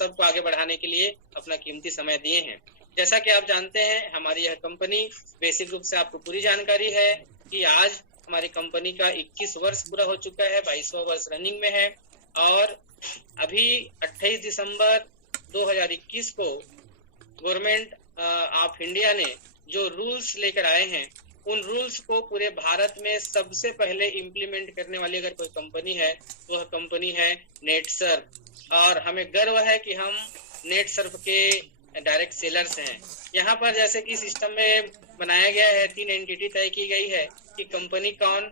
सबको आगे बढ़ाने के लिए अपना कीमती समय दिए हैं। जैसा कि आप जानते हैं, हमारी यह कंपनी, बेसिक रूप से आपको पूरी जानकारी है कि आज हमारी कंपनी का 21 वर्ष पूरा हो चुका है, 22वां वर्ष रनिंग में है। और अभी 28 दिसंबर 2021 को गवर्नमेंट ऑफ इंडिया ने जो रूल्स लेकर आए हैं, उन रूल्स को पूरे भारत में सबसे पहले इम्प्लीमेंट करने वाली अगर कोई कंपनी है तो वह कंपनी है नेटसर्फ। और हमें गर्व है कि हम नेटसर्फ के डायरेक्ट सेलर्स हैं। यहाँ पर जैसे कि सिस्टम में बनाया गया है, 3 एंटिटी तय की गई है कि कंपनी कौन,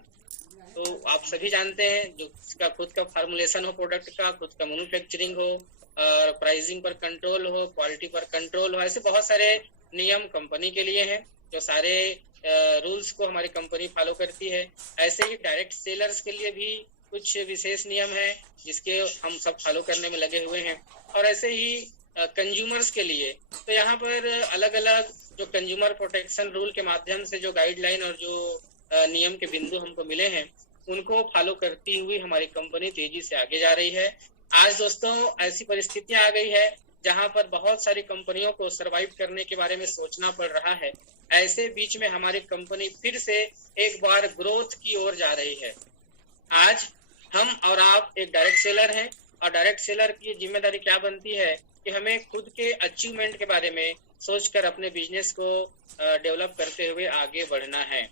तो आप सभी जानते हैं, जो इसका खुद का फार्मुलेशन हो, प्रोडक्ट का खुद का मैन्युफैक्चरिंग हो, और प्राइसिंग पर कंट्रोल हो, क्वालिटी पर कंट्रोल हो, ऐसे बहुत सारे नियम कंपनी के लिए हैं, जो सारे रूल्स को हमारी कंपनी फॉलो करती है। ऐसे ही डायरेक्ट सेलर्स के लिए भी कुछ विशेष नियम है जिसके हम सब फॉलो करने में लगे हुए हैं। और ऐसे ही कंज्यूमर्स के लिए तो यहाँ पर अलग अलग जो कंज्यूमर प्रोटेक्शन रूल के माध्यम से जो गाइडलाइन और जो नियम के बिंदु हमको मिले हैं, उनको फॉलो करती हुई हमारी कंपनी तेजी से आगे जा रही है। आज दोस्तों ऐसी परिस्थितियां आ गई है जहां पर बहुत सारी कंपनियों को सरवाइव करने के बारे में सोचना पड़ रहा है। ऐसे बीच में हमारी कंपनी फिर से एक बार ग्रोथ की ओर जा रही है। आज हम और आप एक डायरेक्ट सेलर हैं, और डायरेक्ट सेलर की जिम्मेदारी क्या बनती है कि हमें खुद के अचीवमेंट के बारे में सोचकर अपने बिजनेस को डेवलप करते हुए आगे बढ़ना है।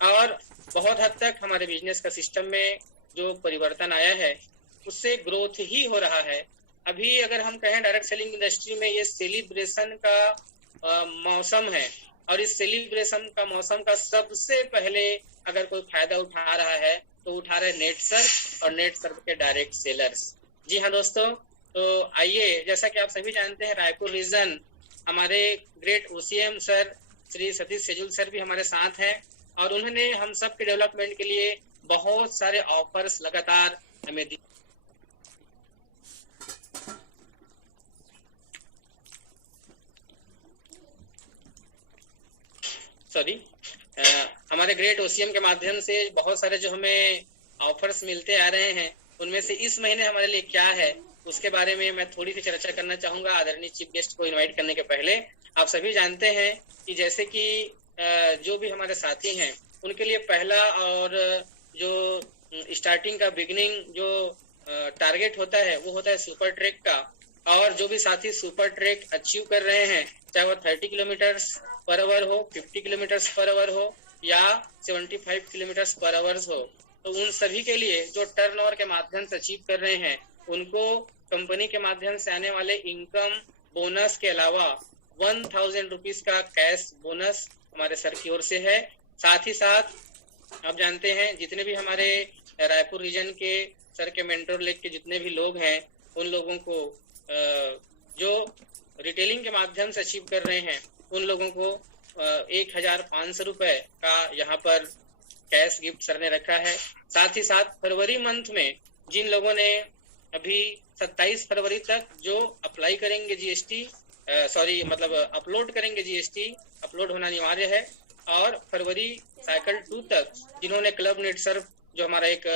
और बहुत हद तक हमारे बिजनेस का सिस्टम में जो परिवर्तन आया है उससे ग्रोथ ही हो रहा है। अभी अगर हम कहें डायरेक्ट सेलिंग इंडस्ट्री में ये सेलिब्रेशन का मौसम है, और इस सेलिब्रेशन का मौसम का सबसे पहले अगर कोई फायदा उठा रहा है तो उठा रहे नेटसर्फ और नेटसर्फ के डायरेक्ट सेलर्स। जी हाँ दोस्तों, तो आइए, जैसा कि आप सभी जानते हैं, रायपुर रीजन हमारे great OCM sir Shri Satish Sejul sir भी हमारे साथ हैं, और उन्होंने हम सब के डेवलपमेंट के लिए बहुत सारे ऑफर्स लगातार हमें दिए। हमारे ग्रेट ओसीएम के माध्यम से बहुत सारे जो हमें ऑफर्स मिलते आ रहे हैं, उनमें से इस महीने हमारे लिए क्या है उसके बारे में मैं थोड़ी सी चर्चा करना चाहूंगा आदरणीय चीफ गेस्ट को इनवाइट करने के पहले। आप सभी जानते हैं कि जैसे कि जो भी हमारे साथी हैं उनके लिए पहला और जो स्टार्टिंग का बिगिनिंग जो टारगेट होता है वो होता है सुपर ट्रैक का। और जो भी साथी सुपर ट्रैक अचीव कर रहे हैं, चाहे वो 30 किलोमीटर्स पर आवर हो, 50 किलोमीटर्स पर आवर हो या 75 किलोमीटर्स पर आवर हो, तो उन सभी के लिए जो टर्नओवर के माध्यम से अचीव कर रहे हैं उनको कंपनी के माध्यम से आने वाले इनकम बोनस के अलावा 1000 रुपीज का कैश बोनस हमारे सर की ओर से है। साथ ही साथ आप जानते हैं जितने भी हमारे रायपुर रीजन के सर के मेंटोर लेग के जितने भी लोग हैं, उन लोगों को जो रिटेलिंग के माध्यम से अचीव कर रहे हैं उन लोगों को 1500 रुपए का यहाँ पर कैश गिफ्ट सर ने रखा है। साथ ही साथ फरवरी मंथ में जिन लोगों ने अभी 27 फरवरी तक जो अप्लाई करेंगे जीएसटी, अपलोड करेंगे जीएसटी, अपलोड होना अनिवार्य है, और फरवरी साइकिल 2 तक जिन्होंने क्लब नेटसर्फ जो हमारा एक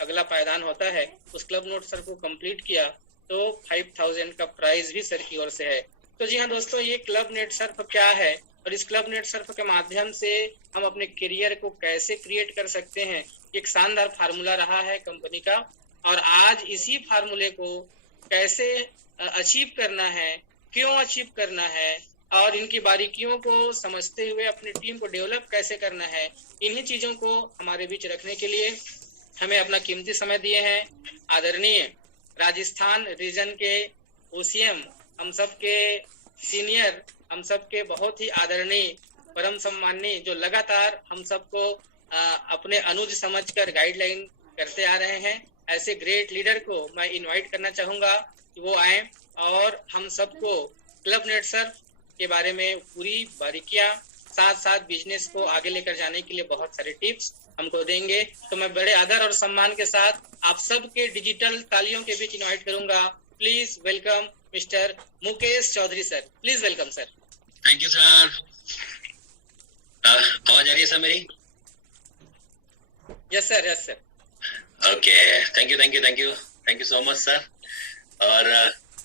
अगला पायदान होता है उस क्लब नेटसर्फ को कंप्लीट किया तो 5000 का प्राइज भी सर की ओर से है। तो जी हाँ दोस्तों, ये क्लब नेटसर्फ क्या है और इस क्लब नेटसर्फ के माध्यम से हम अपने करियर को कैसे क्रिएट कर सकते हैं, एक शानदार फार्मूला रहा है कंपनी का। और आज इसी फार्मूले को कैसे अचीव करना है, क्यों अचीव करना है, और इनकी बारीकियों को समझते हुए अपनी टीम को डेवलप कैसे करना है, इन्हीं चीजों को हमारे बीच रखने के लिए हमें अपना कीमती समय दिए हैं आदरणीय राजस्थान रीजन के ओसीएम, हम सब के सीनियर, हम सब के बहुत ही आदरणीय परम सम्माननीय, जो लगातार हम सबको अपने अनुज समझकर गाइडलाइन करते आ रहे हैं। ऐसे ग्रेट लीडर को मैं इनवाइट करना चाहूंगा कि वो आए और हम सबको क्लब नेटसर्फ के बारे में पूरी बारीकियां, साथ साथ बिजनेस को आगे लेकर जाने के लिए बहुत सारे टिप्स हमको देंगे। तो मैं बड़े आदर और सम्मान के साथ आप सबके डिजिटल तालियों के बीच इनवाइट करूंगा। Please welcome mister Mukesh Chaudhary sir, please welcome sir. Thank you sir. आवाज आ रही है सर मेरी? Yes sir, yes sir. Okay, thank you so much sir. और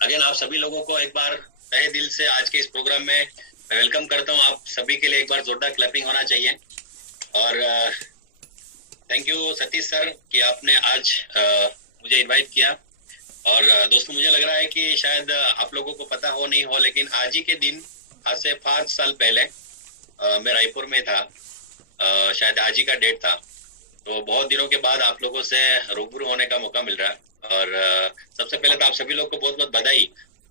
अगेन आप सभी लोगों को एक बार तहे दिल से आज के इस प्रोग्राम में वेलकम करता हूँ। आप सभी के लिए एक बार जोरदार क्लैपिंग होना चाहिए। और थैंक यू सतीश सर कि आपने आज मुझे इनवाइट किया। और दोस्तों, मुझे लग रहा है कि शायद आप लोगों को पता हो नहीं हो, लेकिन आज ही के दिन, आज से 5 साल पहले मैं रायपुर में था। शायद आज ही का डेट था। तो बहुत दिनों के बाद आप लोगों से रूबरू होने का मौका मिल रहा है। और सबसे पहले तो आप सभी लोग को बहुत बहुत बधाई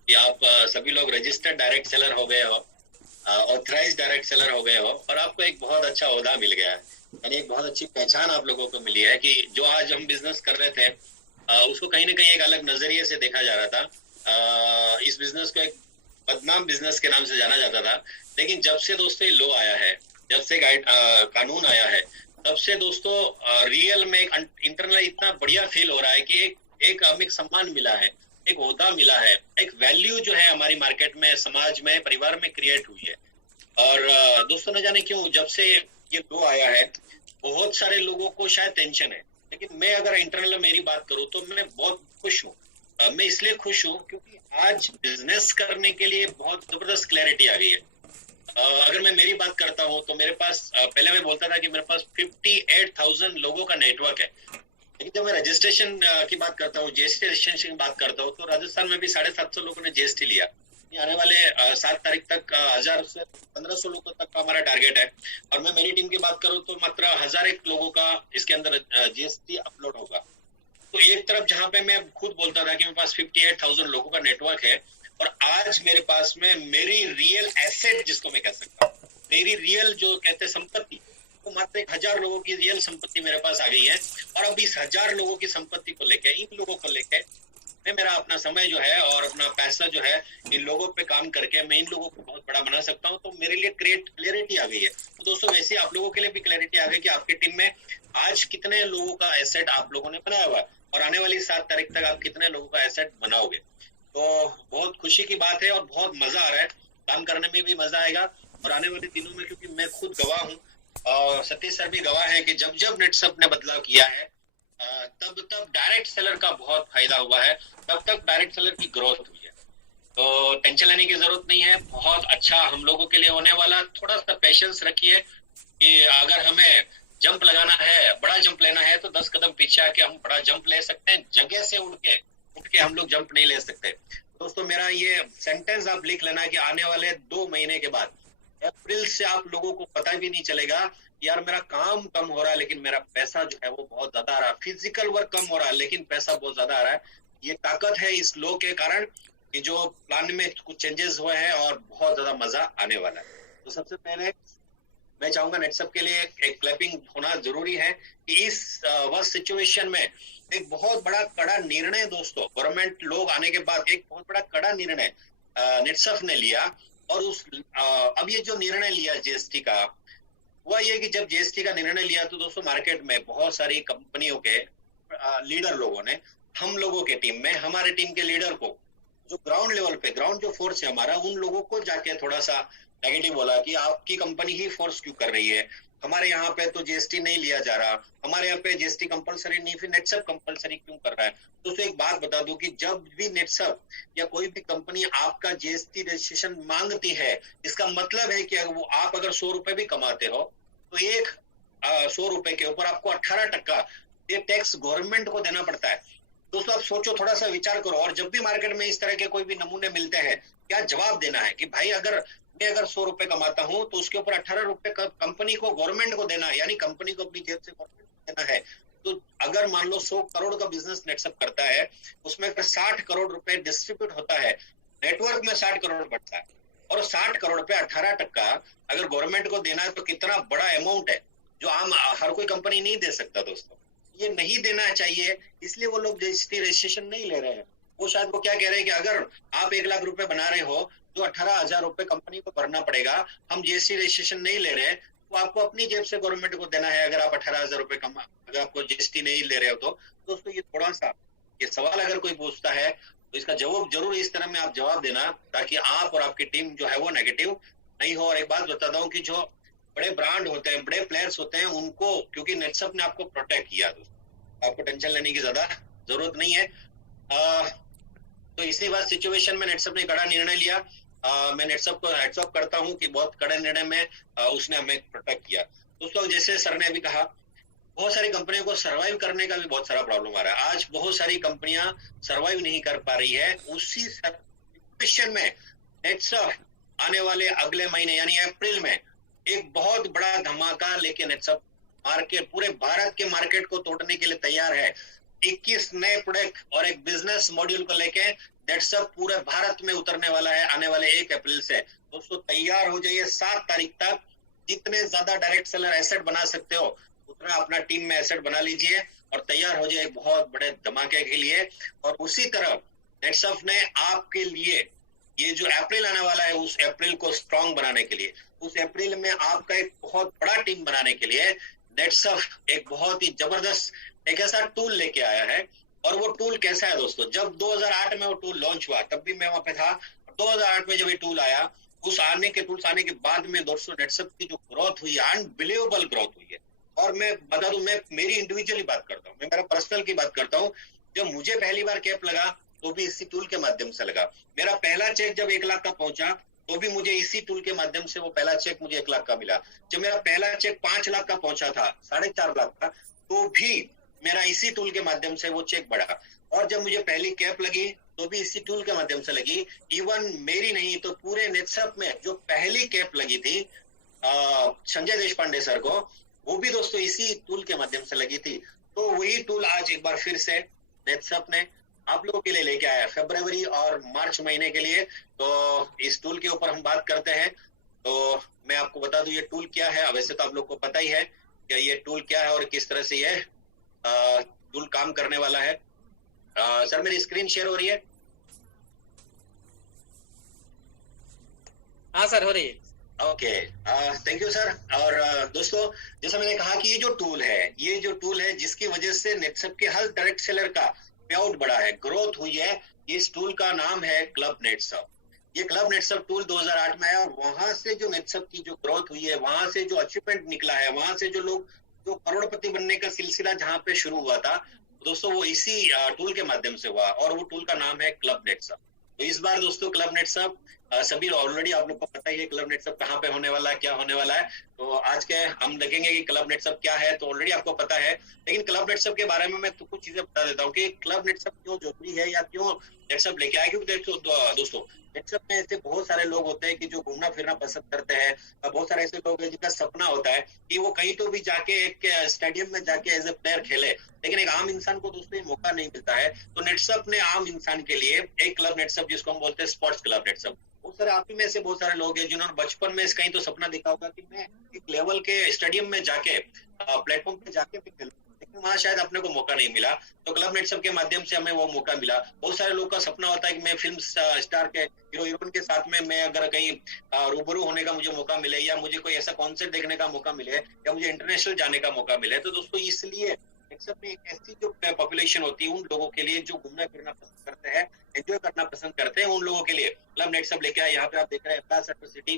कि आप सभी लोग रजिस्टर्ड डायरेक्ट सेलर हो गए हो, ऑथराइज डायरेक्ट सेलर हो गए हो, और आपको एक बहुत अच्छा ओहदा मिल गया है। यानी एक बहुत अच्छी पहचान आप लोगों को मिली है कि जो आज हम बिजनेस कर रहे थे उसको कहीं ना कहीं एक अलग नजरिए से देखा जा रहा था। इस बिजनेस को एक बदनाम बिजनेस के नाम से जाना जाता था। लेकिन जब से दोस्तों ये लॉ आया है, जब से कानून आया है, तब से दोस्तों रियल में एक इंटरनल इतना बढ़िया फील हो रहा है कि एक हमें सम्मान मिला है, एक ओहदा मिला है, एक वैल्यू जो है हमारी मार्केट में, समाज में, परिवार में क्रिएट हुई है। और दोस्तों, न जाने क्यों जब से ये लॉ आया है बहुत सारे लोगों को शायद टेंशन है, लेकिन मैं अगर इंटरनल मेरी बात करूं तो मैं बहुत खुश हूँ। मैं इसलिए खुश हूँ क्योंकि आज बिजनेस करने के लिए बहुत जबरदस्त क्लैरिटी आ गई है। अगर मैं मेरी बात करता हूँ तो मेरे पास पहले मैं बोलता था कि मेरे पास 58,000 लोगों का नेटवर्क है। लेकिन जब मैं रजिस्ट्रेशन की बात करता हूँ, जीएसटी रजिस्ट्रेशन की बात करता हूँ, तो राजस्थान में भी 750 लोगों ने जीएसटी लिया। आने वाले 7 तारीख तक 1000 से 1500 लोगों तक का हमारा टारगेट है। और मैं मेरी टीम की बात करूँ तो मात्र 1001 लोगों का इसके अंदर जीएसटी अपलोड होगा। तो एक तरफ जहां पे मैं खुद बोलता था कि मेरे पास 58,000 लोगों का नेटवर्क है, और आज मेरे पास में मेरी रियल एसेट, जिसको मैं कह सकता हूँ, मेरी रियल जो कहते हैं संपत्ति, तो मात्र 1000 लोगों की रियल संपत्ति मेरे पास आ गई है। और अब इस 1000 लोगों की संपत्ति को लेकर, इन लोगों को लेकर मैं मेरा अपना समय जो है और अपना पैसा जो है इन लोगों पे काम करके मैं इन लोगों को बहुत बड़ा बना सकता हूँ। तो मेरे लिए क्लैरिटी आ गई है। तो दोस्तों, वैसे आप लोगों के लिए भी क्लैरिटी आ गई कि आपकी टीम में आज कितने लोगों का एसेट आप लोगों ने बनाया हुआ है, और आने वाली 7 तारीख तक आप कितने लोगों का एसेट बनाओगे। तो बहुत खुशी की बात है और बहुत मजा आ रहा है, काम करने में भी मजा आएगा। और आने वाले दिनों में, क्योंकि मैं खुद गवाह हूँ और सतीश सर भी गवाह है कि जब जब नेटसप ने बदलाव किया है तब तब डायरेक्ट सेलर का बहुत फायदा हुआ है, तब तक डायरेक्ट सेलर की ग्रोथ हुई है। तो टेंशन लेने की जरूरत नहीं है, बहुत अच्छा हम लोगों के लिए होने वाला। थोड़ा सा पेशेंस रखिए कि अगर हमें जंप लगाना है, बड़ा जंप लेना है, तो 10 कदम पीछे आके हम बड़ा जंप ले सकते हैं। जगह से उठ के हम लोग जंप नहीं ले सकते। दोस्तों, मेरा ये सेंटेंस आप लिख लेना कि आने वाले 2 महीने के बाद, अप्रैल से, आप लोगों को पता भी नहीं चलेगा यार मेरा काम कम हो रहा है लेकिन मेरा पैसा जो है वो बहुत ज्यादा आ रहा है। फिजिकल वर्क कम हो रहा है लेकिन पैसा बहुत ज्यादा आ रहा है। ये ताकत है इस लॉ के कारण कि जो प्लान में कुछ चेंजेस हुए हैं और बहुत ज्यादा मजा आने वाला है। तो सबसे पहले मैं चाहूंगा नेटसप के लिए एक क्लैपिंग होना जरूरी है कि इस वर्स्ट सिचुएशन में एक बहुत बड़ा कड़ा निर्णय, दोस्तों, गवर्नमेंट लोग आने के बाद एक बहुत बड़ा कड़ा निर्णय नेटसप ने लिया। और अब ये जो निर्णय लिया जीएसटी का, हुआ ये कि जब जीएसटी का निर्णय लिया तो दोस्तों मार्केट में बहुत सारी कंपनियों के लीडर लोगों ने हम लोगों के टीम में, हमारे टीम के लीडर को, जो ग्राउंड लेवल पे, ग्राउंड जो फोर्स है हमारा, उन लोगों को जाके थोड़ा सा नेगेटिव बोला कि आपकी कंपनी ही फोर्स क्यों कर रही है, हमारे यहाँ पे तो जीएसटी नहीं लिया जा रहा, हमारे यहाँ पे जीएसटी कंपलसरी नहीं, फिर नेटसप कंपलसरी क्यों कर रहा है। दोस्तों, एक बात बता दूं कि जब भी नेटसप या कोई भी कंपनी आपका जीएसटी रजिस्ट्रेशन मांगती है, इसका मतलब है कि वो आप अगर 100 रुपए भी कमाते हो तो एक 100 रुपए के ऊपर आपको 18% ये टैक्स गवर्नमेंट को देना पड़ता है। दोस्तों, आप सोचो, थोड़ा सा विचार करो। और जब भी मार्केट में इस तरह के कोई भी नमूने मिलते हैं, क्या जवाब देना है कि भाई अगर मैं 100 रुपए कमाता हूं तो उसके ऊपर 18 रुपए कंपनी को, गवर्नमेंट को देना है, यानी कंपनी को अपनी जेब से गवर्नमेंट को देना है। तो अगर मान लो 100 करोड़ का बिजनेस नेटसप करता है, उसमें 60 करोड़ रुपए डिस्ट्रीब्यूट होता है, नेटवर्क में 60 करोड़ बढ़ता है, और 60 करोड़ पे 18% अगर गवर्नमेंट को देना है तो कितना बड़ा अमाउंट है जो आम हर कोई कंपनी नहीं दे सकता। दोस्तों, ये नहीं देना चाहिए, इसलिए वो लोग जीएसटी रजिस्ट्रेशन नहीं ले रहे हैं। वो शायद वो क्या कह रहे हैं कि अगर आप 1 लाख रुपए बना रहे हो तो 18,000 रुपए कंपनी को भरना पड़ेगा, हम जीएसटी रजिस्ट्रेशन नहीं ले रहे हैं, तो आपको अपनी जेब से गवर्नमेंट को देना है। अगर आप 18,000 रुपए कमा, अगर आपको जीएसटी नहीं ले रहे हो तो दोस्तों, ये थोड़ा सा, ये सवाल अगर कोई पूछता है तो इसका जवाब जरूर इस तरह में आप जवाब देना, ताकि आप और आपकी टीम जो है वो नेगेटिव नहीं हो। और एक बात बताता हूँ कि जो बड़े ब्रांड होते हैं, बड़े प्लेयर्स होते हैं, उनको, क्योंकि नेटसप ने आपको प्रोटेक्ट किया, दोस्तों, आपको टेंशन लेने की ज्यादा जरूरत नहीं है। तो इसी बात सिचुएशन में नेटसप ने कड़ा निर्णय लिया। मैं नेटसप को हैट्स ऑफ करता हूँ कि बहुत कड़े निर्णय में उसने हमें प्रोटेक्ट किया। दोस्तों जैसे सर ने अभी कहा, बहुत सारी कंपनियों को सरवाइव करने का भी बहुत सारा प्रॉब्लम आ रहा है। आज बहुत सारी कंपनियां सरवाइव नहीं कर पा रही है। उसी सिचुएशन में नेटसप आने वाले अगले महीने यानी अप्रैल में एक बहुत बड़ा धमाका लेके नेटसप मार्केट, पूरे भारत के मार्केट को तोड़ने के लिए तैयार है। 21 नए प्रोडक्ट और एक बिजनेस मॉड्यूल को लेके नेटसप पूरे भारत में उतरने वाला है आने वाले 1 अप्रैल से। दोस्तों तैयार हो जाइए। 7 तारीख तक जितने ज्यादा डायरेक्ट सेलर एसेट बना सकते हो उतना अपना टीम में एसेट बना लीजिए और तैयार हो जाए एक बहुत बड़े धमाके के लिए। और उसी तरह नेटसप ने आपके लिए ये जो अप्रैल आने वाला है उस अप्रैल को स्ट्रांग बनाने के लिए, उस अप्रैल में आपका एक बहुत बड़ा टीम बनाने के लिए नेटसप एक बहुत ही जबरदस्त एक ऐसा टूल लेके आया है। और वो टूल कैसा है दोस्तों, जब 2008 में वो टूल लॉन्च हुआ तब भी मैं वहां पे था। 2008 में जब ये टूल आया, उस टूल्स आने के बाद में दोस्तों नेटसप की जो ग्रोथ हुई है, अनबिलीवेबल ग्रोथ हुई है। और मैं बता दूं, मैं मेरी इंडिविजुअली बात करता हूँ, मैं मेरा पर्सनल की बात करता हूँ। जब मुझे पहली बार कैप लगा तो भी इसी टूल के माध्यम से लगा। मेरा पहला चेक जब 1 लाख का पहुंचा तो भी मुझे इसी टूल के माध्यम से वो पहला चेक मुझे 1 लाख का मिला। जब मेरा पहला चेक 5 लाख का पहुंचा था, 4.5 लाख का, तो भी मेरा इसी टूल के माध्यम से वो चेक बढ़ा। और जब मुझे पहली कैप लगी तो भी इसी टूल के माध्यम से लगी। इवन मेरी नहीं तो पूरे नेटसप में जो पहली कैप लगी थी संजय देशपांडे सर को, वो भी दोस्तों इसी टूल के माध्यम से लगी थी। तो वही टूल आज एक बार फिर से नेटसप ने आप लोगों के लिए लेके आया फरवरी और मार्च महीने के लिए। तो इस टूल के ऊपर हम बात करते हैं। तो मैं आपको बता दूं ये टूल क्या है। वैसे तो आप लोग को पता ही है कि ये टूल क्या है और किस तरह से ये टूल काम करने वाला है। सर मेरी स्क्रीन शेयर हो रही है? हाँ सर हो रही है। Okay, thank you sir. और दोस्तों जैसा मैंने कहा कि ये जो टूल है जिसकी वजह से नेटसप के हर डायरेक्ट सेलर का पे आउट बढ़ा है, ग्रोथ हुई है। इस टूल का नाम है क्लब नेटसप। ये क्लब नेटसप टूल 2008 में आया और वहां से जो नेटसप की जो ग्रोथ हुई है, वहां से जो अचीवमेंट निकला है, वहां से जो लोग जो करोड़पति बनने का सिलसिला जहां पे शुरू हुआ था दोस्तों, वो इसी टूल के माध्यम से हुआ और वो टूल का नाम है क्लब नेटसप। तो इस बार दोस्तों क्लब नेटसप सभी ऑलरेडी आप लोग को पता ही है क्लब नेटसप कहाँ पे होने वाला है, क्या होने वाला है। तो आज के हम देखेंगे कि क्लब नेटसप क्या है, तो ऑलरेडी आपको पता है। लेकिन क्लब नेटसप के बारे में मैं तो कुछ चीजें बता देता हूँ कि क्लब नेटसप क्यों जरूरी है या क्यों नेटसप लेके आए। क्योंकि दोस्तों नेटसप में ऐसे बहुत सारे लोग होते हैं कि जो घूमना फिरना पसंद करते हैं। बहुत सारे ऐसे लोग हैं जिनका सपना होता है कि वो कहीं तो भी जाके एक स्टेडियम में जाके एज ए प्लेयर खेले, लेकिन एक आम इंसान को दोस्तों ये मौका नहीं मिलता है। तो नेटसप ने आम इंसान के लिए एक क्लब नेटसप, जिसको हम बोलते हैं स्पोर्ट्स क्लब नेटसप। बहुत सारे आप ही में से बहुत सारे लोग हैं जिन्होंने बचपन में कहीं तो सपना देखा होगा कि मैं एक लेवल के स्टेडियम में जाके प्लेटफॉर्म पे जाके भी खेलूं, लेकिन वहां शायद अपने को मौका नहीं मिला। तो क्लब नेटसप के माध्यम से हमें वो मौका मिला। बहुत सारे लोग का सपना होता है कि मैं फिल्म स्टार के हीरो हीरोइन के साथ में मैं अगर कहीं रूबरू होने का मुझे मौका मिले, या मुझे कोई ऐसा कॉन्सर्ट देखने का मौका मिले, या मुझे इंटरनेशनल जाने का मौका मिले। तो दोस्तों इसलिए नेटसप में एक ऐसी जो पॉपुलेशन होती है उन लोगों के लिए जो घूमना फिरना पसंद करते हैं, एंजॉय करना पसंद करते हैं, उन लोगों के लिए क्लब नेटसप लेके आए। यहाँ पे आप देख रहे हैं एम्बेसडर सिटी,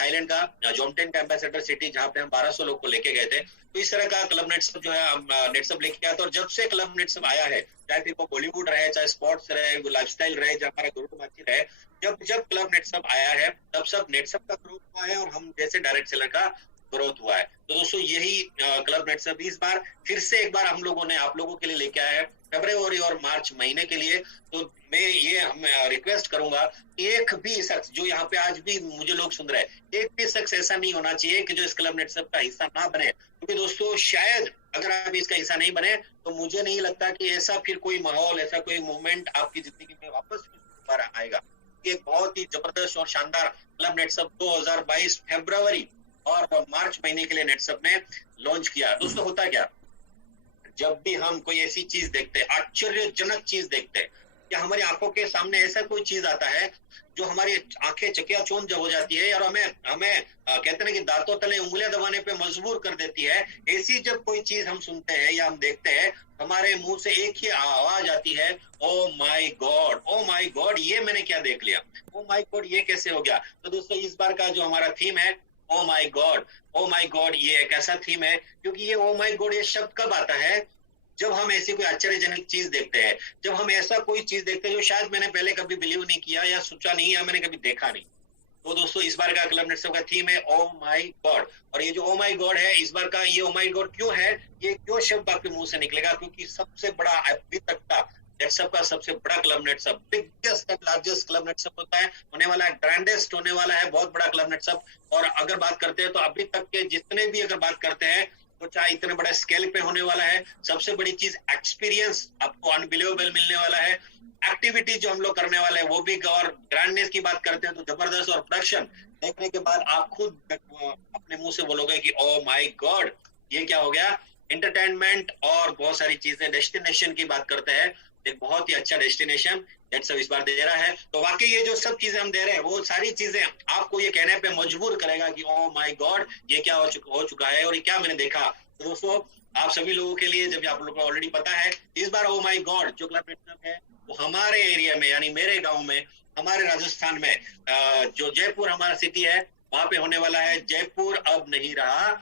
थाईलैंड का जोमटेन का एम्बेसडर सिटी, जहाँ पे हम 1200 लोग को लेके गए थे। तो इस तरह का क्लब नेटसप जो है नेटसप लेके आया था। और जब से क्लब नेटसप आया है, चाहे फिर वो बॉलीवुड रहे, चाहे स्पोर्ट्स रहे, लाइफस्टाइल रहे, चाहे हमारा गुरुकुमाची रहे, जब क्लब नेटसप आया है तब सब नेटसप का ग्रोथ हुआ है और हम जैसे डायरेक्ट सेलर का ग्रोथ हुआ है। तो दोस्तों यही क्लब नेटसप इस बार फिर से एक बार हम लोगों ने आप लोगों के लिए लेके आया है फरवरी और मार्च महीने के लिए। तो मैं ये रिक्वेस्ट करूंगा, एक भी शख्स जो यहाँ पे आज भी मुझे लोग सुन रहे हैं, एक भी शख्स ऐसा नहीं होना चाहिए कि जो इस क्लब नेटसप का हिस्सा ना बने। क्योंकि दोस्तों शायद अगर आप इसका हिस्सा नहीं बने तो मुझे नहीं लगता कि ऐसा फिर कोई माहौल, ऐसा कोई मूवमेंट आपकी जिंदगी में वापस दोबारा आएगा। एक बहुत ही जबरदस्त और शानदार क्लब नेटसप 2022 फरवरी और मार्च महीने के लिए नेटसप ने लॉन्च किया। दोस्तों होता क्या, जब भी हम कोई ऐसी चीज देखते हैं, आश्चर्यजनक चीज देखते हैं, या हमारी आंखों के सामने ऐसा कोई चीज आता है जो हमारी आंखें चकियाचौंध जब हो जाती है और हमें कहते हैं कि दांतों तले उंगलियां दबाने पे मजबूर कर देती है, ऐसी जब कोई चीज हम सुनते हैं या हम देखते हैं, हमारे मुंह से एक ही आवाज आती है, ओ माई गॉड, ओ माई गॉड, ये मैंने क्या देख लिया, ओ माई गॉड, ये कैसे हो गया। तो दोस्तों इस बार का जो हमारा थीम है ओ माई गॉड, ओ माई गॉड, ये एक ऐसा थीम है क्योंकि ये ओ माई गॉड ये शब्द कब आता है, जब हम ऐसी कोई आश्चर्यजनक चीज देखते हैं, जब हम ऐसा कोई चीज देखते हैं जो शायद मैंने पहले कभी बिलीव नहीं किया या सोचा नहीं या मैंने कभी देखा नहीं। तो दोस्तों इस बार का क्लब नेटसप का थीम है ओ माई गॉड। और ये जो ओ माई गॉड है, इस बार का ये ओ माई गॉड क्यों है, ये क्यों शब्द आपके मुंह से निकलेगा, क्योंकि सबसे बड़ा अभी तक का नेटसप का सबसे बड़ा club Netsurf, biggest and largest club Netsurf होता है, होने वाला है, ग्रैंडेस्ट होने वाला है, बहुत बड़ा क्लब नेटसप। और अगर बात करते हैं तो अभी तक के जितने भी अगर बात करते हैं तो चाहे इतने बड़े स्केल पे होने वाला है, सबसे बड़ी चीज एक्सपीरियंस आपको अनबिलीवेबल मिलने वाला है, एक्टिविटी जो हम लोग करने वाले हैं वो भी, और ग्रैंडनेस की बात करते हैं तो जबरदस्त, और प्रोडक्शन देखने के बाद आप खुद अपने मुंह से बोलोगे कि ओ माय गॉड ये क्या हो गया। एंटरटेनमेंट और बहुत सारी चीजें, डेस्टिनेशन की बात करते हैं, एक बहुत ही अच्छा डेस्टिनेशन नेटसप इस बार दे रहा है। तो वाकई ये जो सब चीजें हम दे रहे हैं वो सारी चीजें आपको ये कहने पे मजबूर करेगा कि ओ माय गॉड ये क्या हो चुका है और ये क्या मैंने देखा। तो दोस्तों आप सभी लोगों के लिए, जब आप लोगों को ऑलरेडी पता है, इस बार ओ माय गॉड जो क्लब नेटसप है वो हमारे एरिया में, यानी मेरे गांव में, हमारे राजस्थान में, जो जयपुर हमारा सिटी है वहां पे होने वाला है। जयपुर अब नहीं रहा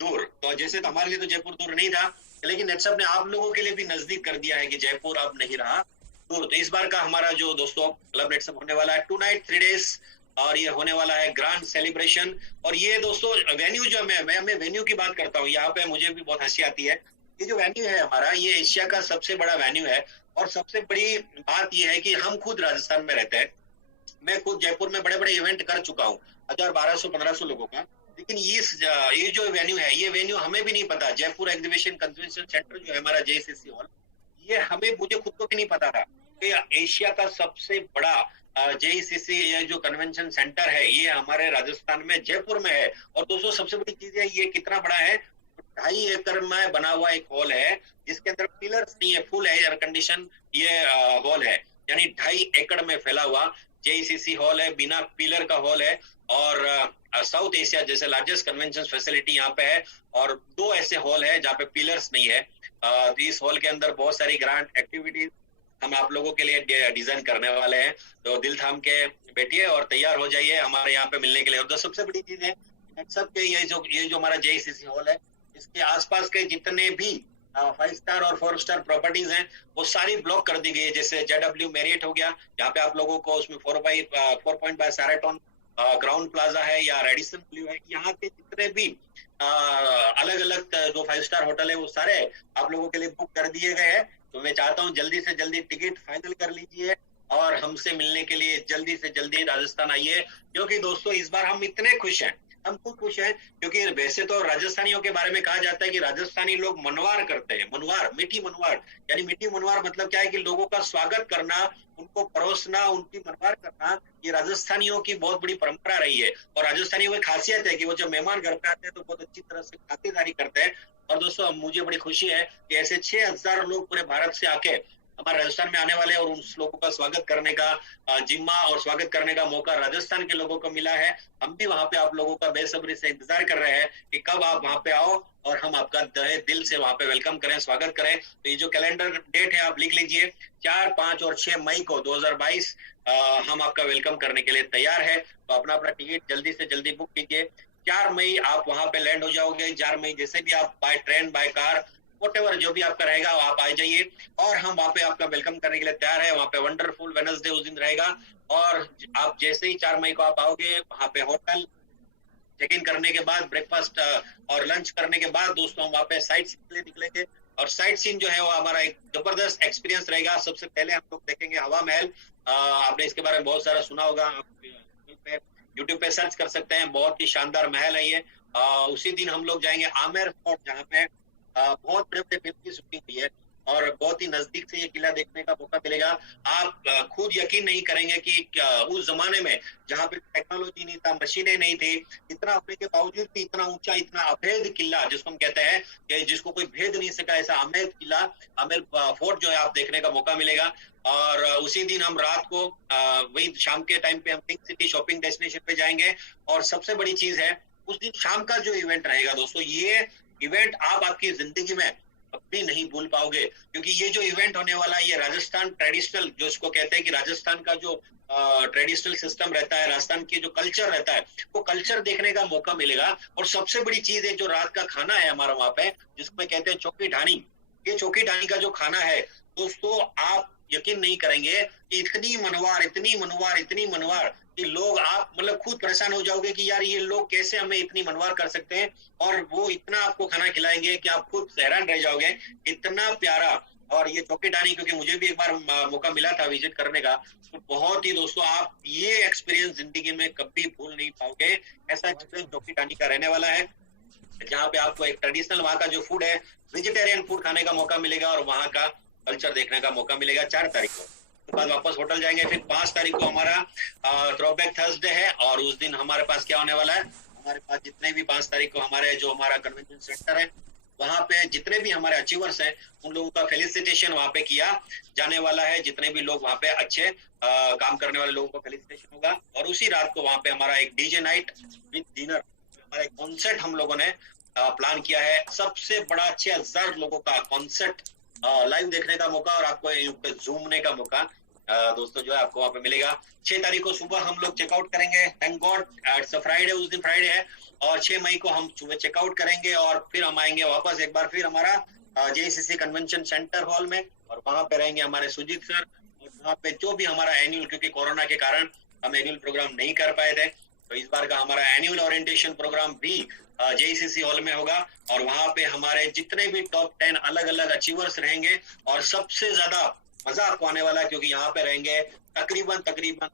दूर। तो जैसे तो हमारे लिए तो जयपुर दूर नहीं था, लेकिन नेटसप ने आप लोगों के लिए भी नजदीक कर दिया है कि जयपुर अब नहीं रहा दूर। तो इस बार का हमारा जो दोस्तों क्लब नेटसप होने वाला है 2 नाइट 3 डेज, और ये होने वाला है ग्रांड सेलिब्रेशन। और ये दोस्तों वेन्यू जो मैं वेन्यू की बात करता हूँ, यहाँ पे मुझे भी बहुत हंसी आती है। ये जो वेन्यू है हमारा, ये एशिया का सबसे बड़ा वेन्यू है। और सबसे बड़ी बात ये है कि हम खुद राजस्थान में रहते हैं, मैं खुद जयपुर में बड़े बड़े इवेंट कर चुका हूँ, 1000 1200 1500 लोगों का। लेकिन ये जो वेन्यू है, ये वेन्यू हमें भी नहीं पता, जयपुर एग्जीबिशन कन्वेंशन सेंटर जो है हमारा जेसीसी हॉल, ये मुझे खुद को भी नहीं पता था कि एशिया का सबसे बड़ा जेईसीसी ये जो कन्वेंशन सेंटर है ये हमारे राजस्थान में जयपुर में है। और दोस्तों सबसे बड़ी चीज है ये कितना बड़ा है, 2.5 एकड़ में बना हुआ एक हॉल है, जिसके अंदर पिलर्स नहीं है, फुल एयर कंडीशन ये हॉल है, यानी 2.5 एकड़ में फैला हुआ जेईसीसी हॉल है, बिना पिलर का हॉल है। और साउथ एशिया जैसे लार्जेस्ट कन्वेंशन फैसिलिटी यहाँ पे है, और 2 ऐसे हॉल है जहाँ पे पिलर्स नहीं है। तो इस हॉल के अंदर बहुत सारी ग्रांड एक्टिविटीज हम आप लोगों के लिए डिजाइन करने वाले हैं। तो दिल थाम के बैठिए और तैयार हो जाइए हमारे यहाँ पे मिलने के लिए। और तो सबसे बड़ी चीज है नेटसप के ये जो हमारा जेईसीसी हॉल है, इसके आसपास के जितने भी 5 स्टार और 4 स्टार प्रॉपर्टीज हैं वो सारी ब्लॉक कर दी गई है। जैसे जेडब्ल्यू मैरियट हो गया, यहाँ पे आप लोगों को उसमें 4.5 सैराटन क्राउन प्लाजा है या रेडिसन ब्लू है, यहाँ के जितने भी अलग अलग जो 5 स्टार होटल है वो सारे आप लोगों के लिए बुक कर दिए गए हैं। तो मैं चाहता हूँ जल्दी से जल्दी टिकट फाइनल कर लीजिए और हमसे मिलने के लिए जल्दी से जल्दी राजस्थान आइए, क्योंकि दोस्तों इस बार हम इतने खुश हैं, हम खूब खुश हैं, क्योंकि वैसे तो राजस्थानियों के बारे में कहा जाता है कि राजस्थानी लोग मनवार करते हैं, मनवार, मीठी मनवार, यानी मीठी मनवार मतलब क्या है कि लोगों का स्वागत करना, उनको परोसना, उनकी मनवार करना, ये राजस्थानियों की बहुत बड़ी परंपरा रही है। और राजस्थानियों की खासियत है कि वो जब मेहमान घर पे आते हैं तो बहुत अच्छी तरह से खातिरदारी करते हैं। और दोस्तों मुझे बड़ी खुशी है कि ऐसे 6000 लोग पूरे भारत से आके हमारे राजस्थान में आने वाले और उन लोगों का स्वागत करने का जिम्मा और स्वागत करने का मौका राजस्थान के लोगों को मिला है। हम भी वहां पे आप लोगों का बेसब्री से इंतजार कर रहे हैं कि कब आप वहां पे आओ और हम आपका दिल से वहां पे वेलकम करें, स्वागत करें। तो ये जो कैलेंडर डेट है आप लिख लीजिए, 4, 5 और 6 मई को 2022 हम आपका वेलकम करने के लिए तैयार है। तो अपना टिकट जल्दी से जल्दी बुक कीजिए। 4 मई आप वहां पे लैंड हो जाओगे। 4 मई जैसे भी आप by train, by car, whatever जो भी आपका रहेगा आप आ जाइए और हम वहां पे आपका वेलकम करने के लिए तैयार है। वहां पे वंडरफुल वेडनेसडे उस दिन रहेगा और आप जैसे ही 4 मई को आप आओगे वहां पे होटल चेक इन करने के बाद ब्रेकफास्ट और लंच करने के बाद दोस्तों हम वहां पे साइट सीन निकलेंगे। और साइट सीन जो है वो हमारा एक जबरदस्त एक्सपीरियंस रहेगा। सबसे पहले हम लोग देखेंगे हवा महल। आपने इसके बारे में बहुत सारा सुना होगा, यूट्यूब पे सर्च कर सकते हैं, बहुत ही शानदार महल है ये। उसी दिन हम लोग जाएंगे आमेर फोर्ट, जहाँ पे बहुत बड़े बड़े फिल्म की शूटिंग हुई है और बहुत ही नजदीक से ये किला देखने का मौका मिलेगा। आप खुद यकीन नहीं करेंगे कि उस जमाने में जहाँ पे टेक्नोलॉजी नहीं था, मशीनें नहीं थी, इतना होने के बावजूद भी इतना ऊंचा, इतना अभेद किला जिसको हम कहते हैं कि जिसको कोई भेद नहीं सका, ऐसा आमेर किला, आमेर फोर्ट जो है आप देखने का मौका मिलेगा। और उसी दिन हम रात को वही शाम के टाइम पे हम पिंक सिटी शॉपिंग डेस्टिनेशन पे जाएंगे। और सबसे बड़ी चीज है उस दिन शाम का जो इवेंट रहेगा दोस्तों, ये इवेंट आप आपकी जिंदगी में कभी नहीं भूल पाओगे, क्योंकि ये जो इवेंट होने वाला है ये राजस्थान ट्रेडिशनल, जो इसको कहते हैं कि राजस्थान का जो ट्रेडिशनल सिस्टम रहता है, राजस्थान की जो कल्चर रहता है वो कल्चर देखने का मौका मिलेगा। और सबसे बड़ी चीज है जो रात का खाना है हमारा वहां पे, जिसको कहते हैं चौकी ढानी, ये चौकी डानी का जो खाना है दोस्तों, आप यकीन नहीं करेंगे कि इतनी मनवार कि लोग, आप मतलब खुद परेशान हो जाओगे कि यार ये लोग कैसे हमें इतनी मनवार कर सकते हैं, और वो इतना आपको खाना खिलाएंगे कि आप खुद हैरान रह जाओगे, इतना प्यारा। और ये चौकी डानी, क्योंकि मुझे भी एक बार मौका मिला था विजिट करने का, तो बहुत ही दोस्तों आप ये एक्सपीरियंस जिंदगी में कभी भूल नहीं पाओगे। ऐसा एक्सपीरियंस चौकी डानी का रहने वाला है, जहाँ पे आपको एक ट्रेडिशनल वहाँ का जो फूड है, वेजिटेरियन फूड खाने का मौका मिलेगा और वहाँ का कल्चर देखने का मौका मिलेगा 4 तारीख को। उसके बाद वापस होटल जाएंगे। फिर 5 तारीख को हमारा थ्रोबैक थर्सडे है, और उस दिन हमारे पास क्या होने वाला है, हमारे पास जितने भी 5 तारीख को हमारे जो हमारा कन्वेंशन सेंटर है, वहाँ पे जितने भी हमारे अचीवर्स हैं उन लोगों का फेलिसिटेशन वहाँ पे किया जाने वाला है। जितने भी लोग वहाँ पे अच्छे काम करने वाले लोगों को फेलिसिटेशन होगा। और उसी रात को वहाँ पे हमारा एक डीजे नाइट विद डिनर, हमारा एक कॉन्सर्ट हम लोगों ने प्लान किया है। सबसे बड़ा 6000 लोगों का कॉन्सर्ट लाइव देखने का मौका, और आपको यूट्यूब पे झूमने का मौका दोस्तों जो है आपको वहाँ पे मिलेगा। 6 तारीख को सुबह हम लोग चेकआउट करेंगे, thank God it's a Friday, उस दिन फ्राइडे है। और 6 मई को हम सुबह चेकआउट करेंगे, और फिर हम आएंगे वापस एक बार फिर हमारा जेसीसी कन्वेंशन सेंटर हॉल में, और वहाँ पे रहेंगे हमारे सुजीत सर। और वहाँ पे जो भी हमारा एनुअल, क्योंकि कोरोना के कारण हम एनुअल प्रोग्राम नहीं कर पाए थे, तो इस बार का हमारा एनुअल ओरिएंटेशन प्रोग्राम भी जेसीसी हॉल में होगा। और वहाँ पे हमारे जितने भी टॉप 10 अलग अलग अचीवर्स रहेंगे, और सबसे ज्यादा मजा आपको आने वाला है, क्योंकि यहाँ पे रहेंगे तकरीबन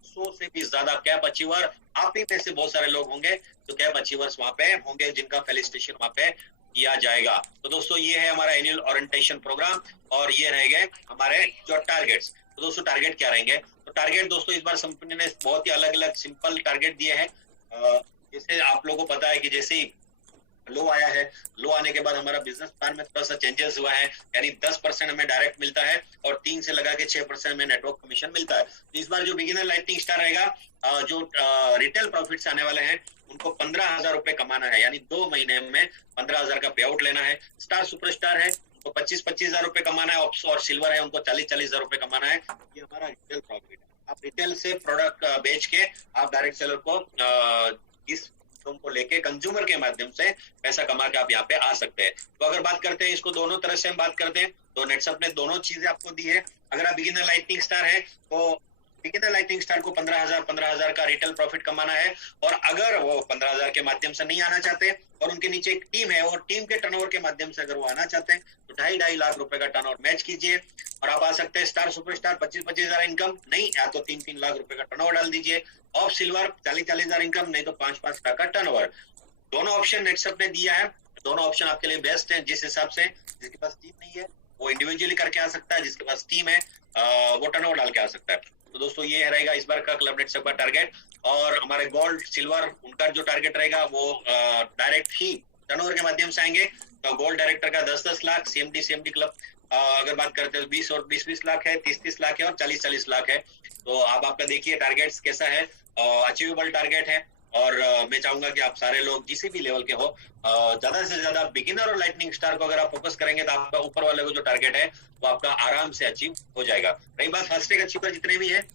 100 से भी ज्यादा कैप अचीवर। आप ही में से बहुत सारे लोग होंगे जो कैप अचीवर्स वहाँ पे होंगे, जिनका फेलिसिटेशन वहाँ पे किया जाएगा। तो दोस्तों ये है हमारा एनुअल ओरिएंटेशन प्रोग्राम, और ये रहेंगे हमारे जो टारगेट्स। तो दोस्तों टारगेट क्या रहेंगे, तो टारगेट दोस्तों इस बार कंपनी ने बहुत ही अलग अलग सिंपल टारगेट दिए हैं। जैसे आप लोगों को पता है कि जैसे ही लो आया है, लो आने के बाद हमारा बिजनेस प्लान में थोड़ा सा चेंजेस हुआ है, यानी 10% हमें डायरेक्ट मिलता है, और 3 से लगा के 6% में नेटवर्क कमीशन मिलता है। तो इस बार जो बिगिनर लाइटनिंग स्टार रहेगा, जो रिटेल प्रॉफिट से आने वाले हैं, उनको 15,000 रुपए कमाना है, यानी 2 महीने में 15,000 का पे आउट लेना है। स्टार सुपरस्टार है तो 25,000 रुपए कमाना है, और सिल्वर है उनको 40,000 रुपए कमाना है। ये हमारा रिटेल प्रॉफिट है। आप रिटेल से प्रोडक्ट बेच के आप डायरेक्ट सेलर को इस को लेके कंज्यूमर के माध्यम से पैसा कमा के आप यहाँ पे आ सकते हैं। तो अगर बात करते हैं इसको दोनों तरह से हम बात करते हैं, तो नेटसप ने दोनों चीजें आपको दी है। अगर आप बिगिनर लाइटनिंग स्टार है तो बिगिनर लाइटनिंग स्टार को 15,000 का रिटेल प्रॉफिट कमाना है, और अगर वो 15,000 के माध्यम से नहीं आना चाहते और उनके नीचे एक टीम है, और टीम के टर्नओवर के माध्यम से अगर वो आना चाहते हैं तो 2.5 लाख रुपए का टर्नओवर मैच कीजिए और आप आ सकते हैं। स्टार सुपरस्टार 25,000 इनकम, नहीं या तो 3-3 लाख रुपए का टर्नओवर डाल दीजिए। ऑफ सिल्वर 40,000 इनकम, नहीं तो 5-5 लाख का टर्नओवर। दोनों ऑप्शन नेटसप ने दिया है, दोनों ऑप्शन आपके लिए बेस्ट है। जिस हिसाब से जिसके पास टीम नहीं है वो इंडिविजुअली करके आ सकता है, जिसके पास टीम है वो टर्नओवर डाल के आ सकता है। तो दोस्तों ये रहेगा इस बार का क्लब नेटसप का टारगेट। और हमारे गोल्ड सिल्वर उनका जो टारगेट रहेगा वो डायरेक्ट ही टर्नओवर के माध्यम से आएंगे। तो गोल्ड डायरेक्टर का 10-10 लाख, सीएमडी क्लब अगर बात करते हैं 20 और 20 लाख है, 30 लाख है और 40 लाख है। तो आप आपका देखिए टारगेट्स कैसा है, अचीवेबल टारगेट है। और मैं चाहूंगा कि आप सारे लोग जिस भी लेवल के हो, ज्यादा से ज्यादा बिगिनर और लाइटनिंग स्टार को अगर आप फोकस करेंगे तो आपका ऊपर वाले को जो टारगेट है वो आपका आराम से अचीव हो जाएगा। रही बात फास्टैग अचीवर जितने भी है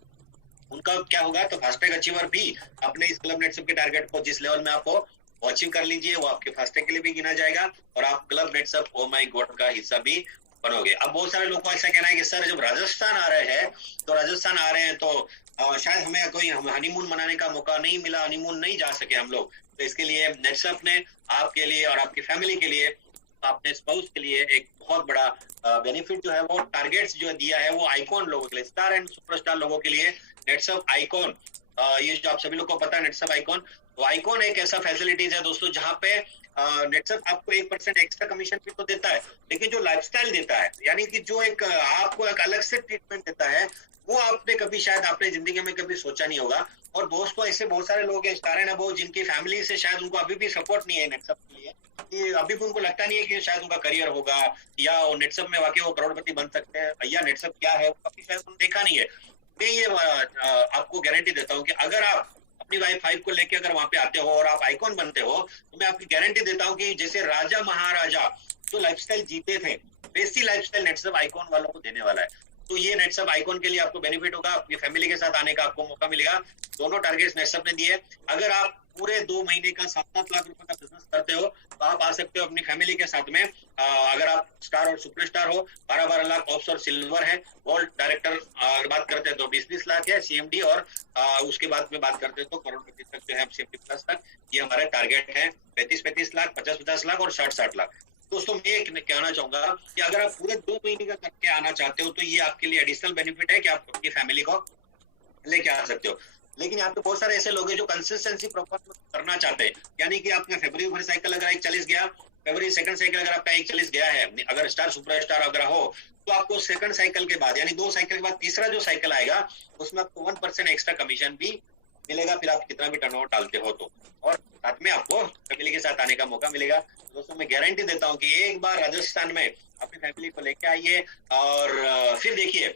उनका क्या होगा, तो फास्टैग अचीवर भी अपने इस क्लब नेटसप के टारगेट को जिस लेवल में आपको अचीव कर लीजिए, वो आपके फास्टैग के लिए भी गिना जाएगा और आप क्लब नेटसप ओ माई गॉड का हिस्सा भी बनोगे। अब बहुत सारे लोगों को ऐसा कहना है कि सर जब राजस्थान आ रहे हैं तो शायद हमें कोई हनीमून मनाने का मौका नहीं मिला, हनीमून नहीं जा सके हम लोग। तो इसके लिए नेटसप ने आपके लिए और आपकी फैमिली के लिए, अपने स्पाउस के लिए एक बहुत बड़ा बेनिफिट जो है वो टारगेट्स जो दिया है वो आइकॉन लोगों के लिए, स्टार एंड सुपरस्टार लोगों के लिए नेटसप आइकॉन। ये जो आप सभी लोग को पता है नेटसप आइकॉन, तो आइकॉन एक ऐसा फैसिलिटीज है दोस्तों जहाँ पे नेटसप आपको 1% एक्स्ट्रा कमीशन भी तो देता है, लेकिन जो लाइफस्टाइल देता है, यानी कि जो एक आपको एक अलग से ट्रीटमेंट देता है, वो आपने कभी शायद आपने जिंदगी में कभी सोचा नहीं होगा। और दोस्तों ऐसे बहुत सारे लोग हैं स्टार एंड अबव जिनकी फैमिली से शायद उनको अभी भी सपोर्ट नहीं है नेटसप के लिए, कि अभी भी उनको लगता नहीं है कि शायद उनका करियर होगा या नेटसप में वाकई वो करोड़पति बन सकते हैं, या नेटसप क्या है कभी शायद उन्होंने देखा नहीं है। मैं ये आपको गारंटी देता हूँ कि अगर आप अपनी वाइफ 5 को लेके अगर वहां पे आते हो और आप आइकॉन बनते हो, तो मैं आपकी गारंटी देता हूँ कि जैसे राजा महाराजा जो लाइफस्टाइल जीते थे वैसी लाइफस्टाइल नेटसप आइकॉन वालों को देने वाला है। तो ये नेटसप आइकॉन के लिए आपको बेनिफिट होगा, अपनी फैमिली के साथ आने का आपको मौका मिलेगा। दोनों टारगेट्स नेटसप ने दिए। अगर आप पूरे 2 महीने का 7-7 लाख रुपए का बिजनेस करते हो तो आप आ सकते हो अपनी फैमिली के साथ में। अगर आप स्टार और सुपरस्टार हो 12-12 लाख, ऑप्स और सिल्वर है। गोल्ड डायरेक्टर अगर बात करते हैं तो 20-20 लाख है सीएमडी, और उसके बाद में बात करते हैं तो करोड़पति तक जो है सीएमडी प्लस तक, ये हमारे टारगेट है। 35-35 लाख, 50-50 लाख और 60-60 लाख। दोस्तों मैं एक कहना चाहूंगा कि अगर आप पूरे 2 महीने का करके आना चाहते हो तो ये आपके लिए एडिशनल बेनिफिट है कि आप अपनी फैमिली को लेके आ सकते हो। लेकिन यहाँ पे बहुत सारे ऐसे लोग हैं जो कंसिस्टेंसी प्रॉपर करना चाहते हैं, यानी कि आपका फरवरी फर्स्ट साइकिल अगर एक 40 गया, फरवरी सेकंड साइकिल अगर आपका 1 40 गया है, अगर स्टार सुपरस्टार अगर हो तो आपको सेकंड साइकिल के बाद यानी 2 साइकिल के बाद तीसरा जो साइकिल आएगा उसमें आपको 1% एक्स्ट्रा कमीशन भी मिलेगा, फिर आप कितना भी टर्नओवर डालते हो तो, और साथ में आपको फैमिली के साथ आने का मौका मिलेगा। दोस्तों मैं गारंटी देता हूँ कि एक बार राजस्थान में अपनी फैमिली को लेके आइए और फिर देखिए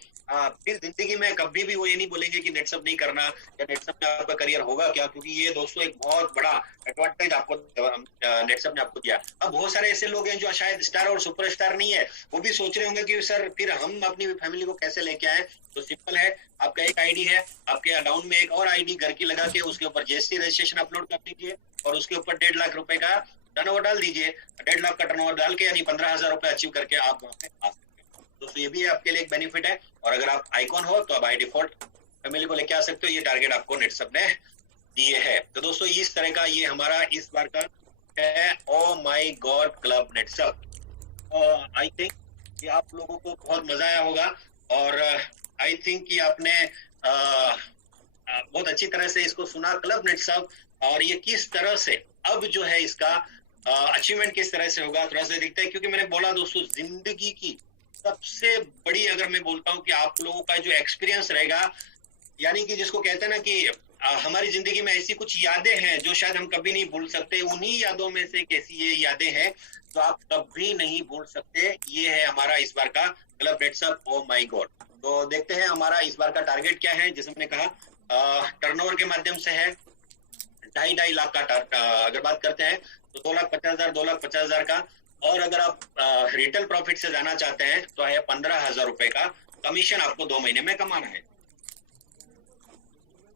फिर जिंदगी में कभी भी वो ये नहीं बोलेंगे कि नेटसप नहीं करना या नेटसप में आपका करियर होगा क्या, क्योंकि ये दोस्तों एक बहुत बड़ा एडवांटेज आपको नेटसप ने आपको दिया। अब बहुत सारे ऐसे लोग हैं जो शायद स्टार और सुपरस्टार नहीं है, वो भी सोच रहे होंगे कि सर फिर हम अपनी फैमिली को कैसे लेके आए। तो सिंपल है, आपका एक आईडी है, आपके डाउन में एक और आईडी घर की लगा के उसके ऊपर जीएसटी रजिस्ट्रेशन अपलोड कर दीजिए और उसके ऊपर 1.5 लाख रुपए का टर्नओवर डाल दीजिए। 1.5 लाख का टर्नओवर डाल के यानी 15,000 रुपए अचीव करके आप वहां पे आ सकते हैं। दोस्तों ये भी आपके लिए एक बेनिफिट है। और अगर आप आइकॉन हो तो आप बाय डिफॉल्ट फैमिली को लेके आ सकते हो। ये टारगेट आपको नेटसप ने दिए है। तो दोस्तों इस तरह का ये हमारा इस बार का है ओ माई गॉड क्लब नेटसप। आई थिंक कि आप लोगों को बहुत मजा आया होगा और आई थिंक कि आपने बहुत अच्छी तरह से इसको सुना क्लब नेटसप, और ये किस तरह से अब जो है इसका अचीवमेंट किस तरह से होगा थोड़ा सा दिखता है। क्योंकि मैंने बोला दोस्तों जिंदगी की सबसे बड़ी, अगर मैं बोलता हूँ कि आप लोगों का जो एक्सपीरियंस रहेगा, यानी कि जिसको कहते हैं ना कि हमारी जिंदगी में ऐसी कुछ यादें हैं जो शायद हम कभी नहीं भूल सकते, उन्हीं यादों में से कैसी ये यादें हैं तो आप कभी नहीं भूल सकते। ये है हमारा इस बार का क्लब नेटसप ओ माई गॉड। तो देखते हैं हमारा इस बार का टारगेट क्या है। जैसे मैंने कहा टर्नओवर के माध्यम से है 2.5 लाख का अगर बात करते हैं तो 2,50,000 2,50,000 का, और अगर आप रिटेल प्रॉफिट से जाना चाहते हैं तो है 15,000 रुपए का कमीशन आपको 2 महीने में कमाना है।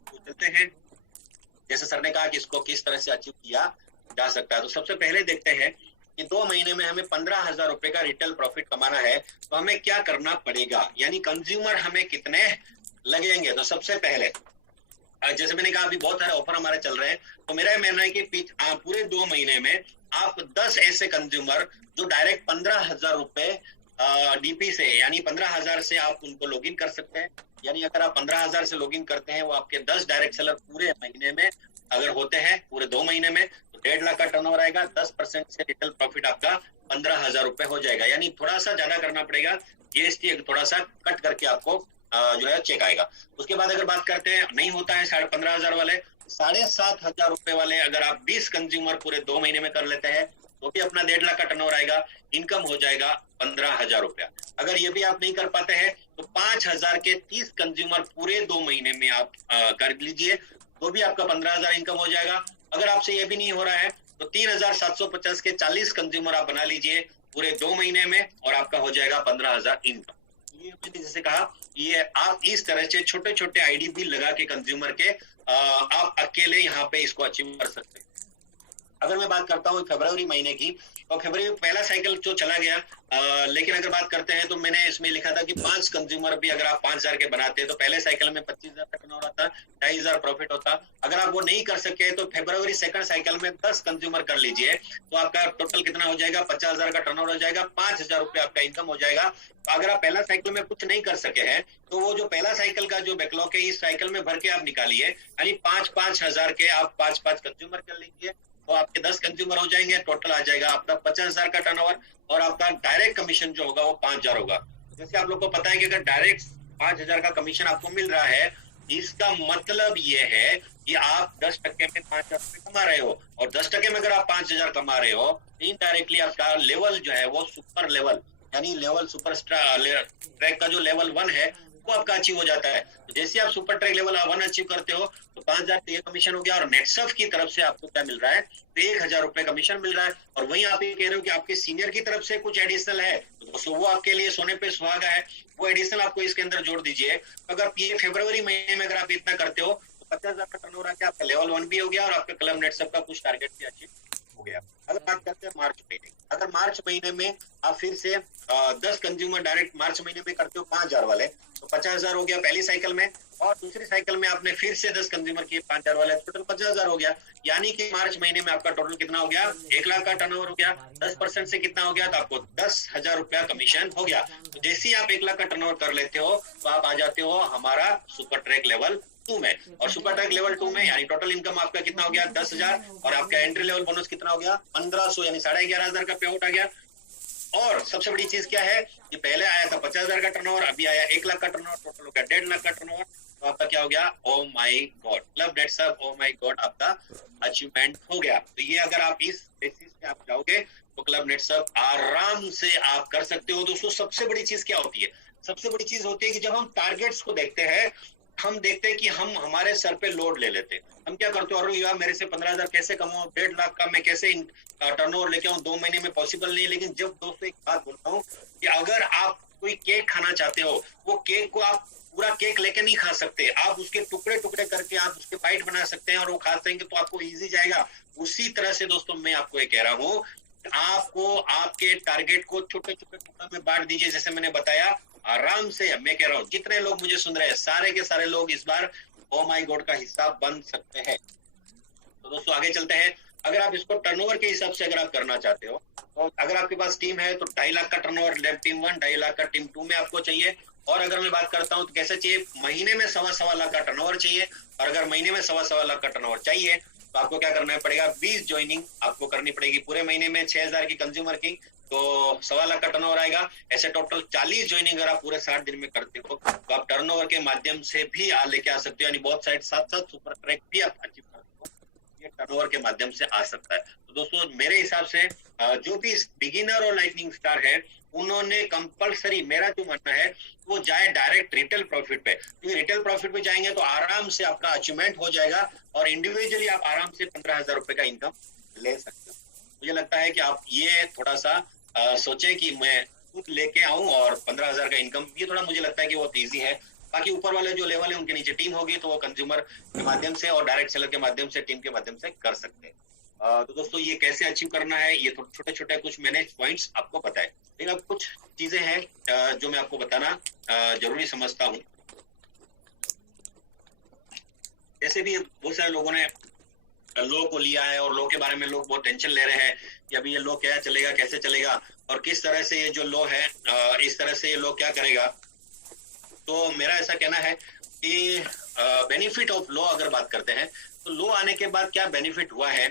तो चलते हैं, जैसे सर ने कहा कि इसको किस तरह से अचीव किया जा सकता है। तो सबसे पहले देखते हैं कि 2 महीने में हमें 15,000 रुपए का रिटेल प्रॉफिट कमाना है तो हमें क्या करना पड़ेगा, यानी कंज्यूमर हमें कितने लगेंगे। तो सबसे पहले जैसे मैंने कहा अभी बहुत सारे ऑफर हमारे चल रहे हैं, तो मेरा मानना है कि पूरे 2 महीने में आप 10 ऐसे कंज्यूमर जो डायरेक्ट 15,000 रुपए डीपी से यानी 15,000 से आप उनको लॉगिन कर सकते हैं। यानी अगर आप 15,000 से लॉगिन करते हैं वो आपके 10 डायरेक्ट सेलर पूरे महीने में अगर होते हैं पूरे 2 महीने में तो 1.5 लाख का टर्नओवर आएगा। 10% से रिटेल प्रॉफिट आपका 15,000 रुपए हो जाएगा, यानी थोड़ा सा ज्यादा करना पड़ेगा, जीएसटी थोड़ा सा कट करके आपको जो है चेक आएगा। उसके बाद अगर बात करते हैं नहीं होता है 15,500 वाले, 7,500 रुपए वाले अगर आप 20 कंज्यूमर पूरे 2 महीने में कर लेते हैं तो भी अपना 1.5 लाख का टर्नओवर आएगा, इनकम हो जाएगा 15,000 रुपया। अगर ये भी आप नहीं कर पाते हैं तो 5,000 के 30 कंज्यूमर पूरे 2 महीने में आप कर लीजिए तो भी आपका 15,000 इनकम हो जाएगा। अगर आपसे ये भी नहीं हो रहा है तो 3,750 के 40 कंज्यूमर आप बना लीजिए पूरे 2 महीने में और आपका हो जाएगा 15,000 इनकम। ये मैंने जैसे कहा ये आप इस तरह से छोटे छोटे आईडी भी लगा के कंज्यूमर के आप अकेले यहाँ पे इसको अचीव कर सकते हैं। अगर मैं बात करता हूँ फरवरी महीने की तो फरवरी में पहला साइकिल जो चला गया, लेकिन अगर बात करते हैं तो मैंने इसमें लिखा था कि 5 कंज्यूमर भी अगर आप 5,000 के बनाते हैं तो पहले साइकिल में 25,000 का टर्नओवर आता, 2,500 प्रॉफिट होता। अगर आप वो नहीं कर सके तो फरवरी सेकंड साइकिल में 10 कंज्यूमर कर लीजिए तो आपका टोटल कितना हो जाएगा, 50,000 का टर्नओवर हो जाएगा, 5,000 रुपए आपका इनकम हो जाएगा। तो अगर आप पहला साइकिल में कुछ नहीं कर सके हैं तो वो जो पहला साइकिल का जो बैकलॉग है इस साइकिल में भर के आप निकालिए, यानी 5,000 के आप 5 कंज्यूमर कर लीजिए तो आपके 10 कंज्यूमर हो जाएंगे, टोटल आ जाएगा आपका 50,000 का टर्नओवर और आपका डायरेक्ट कमीशन जो होगा वो 5,000 होगा। जैसे आप लोग को पता है कि अगर डायरेक्ट 5,000 का कमीशन आपको मिल रहा है इसका मतलब ये है कि आप 10% में 5,000 रुपए कमा रहे हो, और 10% में अगर आप 5,000 कमा रहे हो इनडायरेक्टली आपका लेवल जो है वो सुपर लेवल यानी लेवल सुपर ट्रैक का जो लेवल 1 है वो आपका अचीव हो जाता है। तो जैसे आप सुपर ट्रैक लेवल 1 अचीव करते हो तो 5,000 ये कमीशन हो गया, और नेटसर्फ की तरफ से आपको क्या मिल रहा है, तो 1,000 रुपए कमीशन मिल रहा है। और वहीं आप ये कह रहे हो कि आपके सीनियर की तरफ से कुछ एडिशनल है, तो दोस्तों वो आपके लिए सोने पे सुहागा है, वो एडिशनल आपको इसके अंदर जोड़ दीजिए। अगर ये फरवरी महीने में अगर आप इतना करते हो तो 50,000 का टर्नओवर आके आपका लेवल 1 भी हो गया, और आपका क्लब नेटसर्फ का कुछ टारगेट भी अचीव हो गया। अगर बात करते हैं मार्च महीने, अगर मार्च महीने में आप फिर से 10 कंज्यूमर डायरेक्ट मार्च महीने में करते हो 5,000 वाले, तो 50,000 हो गया पहली साइकिल में, और दूसरी साइकिल में आपने फिर से 10 कंज्यूमर किए 5,000 वाले, टोटल 50,000 हो गया। यानी कि मार्च महीने में आपका टोटल कितना हो गया, 1 लाख का टर्नओवर हो गया। 10% से कितना हो गया, तो आपको 10,000 रुपया कमीशन हो गया। तो जैसे ही आप 1 लाख का टर्नओवर कर लेते हो तो आप आ जाते हो हमारा सुपर ट्रैक लेवल 2 में। और सुपर ट्रैक लेवल 2 में यानी टोटल इनकम आपका कितना हो गया, 10,000, और आपका एंट्री लेवल बोनस कितना हो गया, 1,500, यानी 11,500 का पे आउट आ गया। और सबसे बड़ी चीज क्या है कि पहले आया था 50,000 का टर्नओवर, अभी आया 1 लाख का टर्नओवर, टोटल हो गया 1.5 लाख का टर्नओवर। तो आपका क्या हो गया, oh my god, club Netsurf oh my god आपका अचीवमेंट हो गया। तो ये अगर आप इस बेसिस पे आप जाओगे तो क्लब नेटसर्फ आराम से आप कर सकते हो। दोस्तों सबसे बड़ी चीज क्या होती है, सबसे बड़ी चीज होती है कि जब हम टारगेट्स को देखते हैं, हम देखते हैं कि हम हमारे सर पे लोड ले लेते हैं। हम क्या करते हैं, अरे यार मेरे से 15,000 कैसे कमाऊं, 1.5 लाख का मैं कैसे टर्नओवर लेके आऊं 2 महीने में, पॉसिबल नहीं। लेकिन जब दोस्तों एक बात बोलता हूं कि अगर आप कोई केक खाना चाहते हो, वो केक को आप पूरा केक लेके नहीं खा सकते, आप उसके टुकड़े टुकड़े करके आप उसके बाइट बना सकते हैं और वो खा सकेंगे तो आपको इजी जाएगा। उसी तरह से दोस्तों मैं आपको ये कह रहा हूं, आपको आपके टारगेट को छोटे छोटे टुकड़ों में बांट दीजिए। जैसे मैंने बताया, आराम से मैं कह रहा हूँ जितने लोग मुझे सुन रहे हैं सारे के सारे लोग इस बार ओ माय गॉड का हिस्सा बन सकते हैं। तो दोस्तों आगे चलते हैं। अगर आप इसको टर्नओवर के हिसाब से अगर आप करना चाहते हो, तो अगर आपके पास टीम है तो 2.5 लाख का टर्नओवर टीम 1, 2.5 लाख का टीम 2 में आपको चाहिए। और अगर मैं बात करता हूं तो कैसे चाहिए, महीने में 1.25 लाख का टर्नओवर चाहिए। और अगर महीने में 1.25 लाख का टर्नओवर चाहिए तो आपको क्या करना पड़ेगा, 20 ज्वाइनिंग आपको करनी पड़ेगी। पूरे महीने में 6,000 की कंज्यूमर की, तो 1.25 लाख का टर्नओवर आएगा। ऐसे टोटल 40 ज्वाइनिंग अगर आप पूरे 60 दिन में करते हो तो आप टर्नओवर के माध्यम से भी लेके आ सकते हो, यानी बहुत साइड साथ साथ सुपर ट्रैक भी आप अचीव करते हो, ये टर्नओवर के माध्यम से आ सकता है। तो दोस्तों मेरे हिसाब से जो भी बिगिनर और लाइटनिंग स्टार है उन्होंने कंपलसरी, मेरा जो मानना है वो जाए डायरेक्ट रिटेल प्रॉफिट पे, क्योंकि रिटेल प्रॉफिट पे जाएंगे तो आराम से आपका अचीवमेंट हो जाएगा और इंडिविजुअली आप आराम से 15,000 रुपए का इनकम ले सकते हो। मुझे लगता है कि आप ये थोड़ा सा सोचें कि मैं खुद लेके आऊं और 15,000 का इनकम, ये थोड़ा मुझे लगता है कि बहुत ईजी है। बाकी ऊपर वाले जो लेवल है उनके नीचे टीम होगी तो वो कंज्यूमर के माध्यम से और डायरेक्ट सेलर के माध्यम से, टीम के माध्यम से कर सकते हैं। तो दोस्तों ये कैसे अचीव करना है, ये छोटे छोटे कुछ मैंने पॉइंट्स आपको बताए। लेकिन अब कुछ चीजें हैं जो मैं आपको बताना जरूरी समझता हूँ। जैसे भी बहुत सारे लोगों ने लो को लिया है और लो के बारे में लोग बहुत टेंशन ले रहे हैं कि अभी ये लो क्या चलेगा, कैसे चलेगा और किस तरह से ये जो लो है इस तरह से ये लो क्या करेगा। तो मेरा ऐसा कहना है कि बेनिफिट ऑफ लो अगर बात करते हैं तो लो आने के बाद क्या बेनिफिट हुआ है,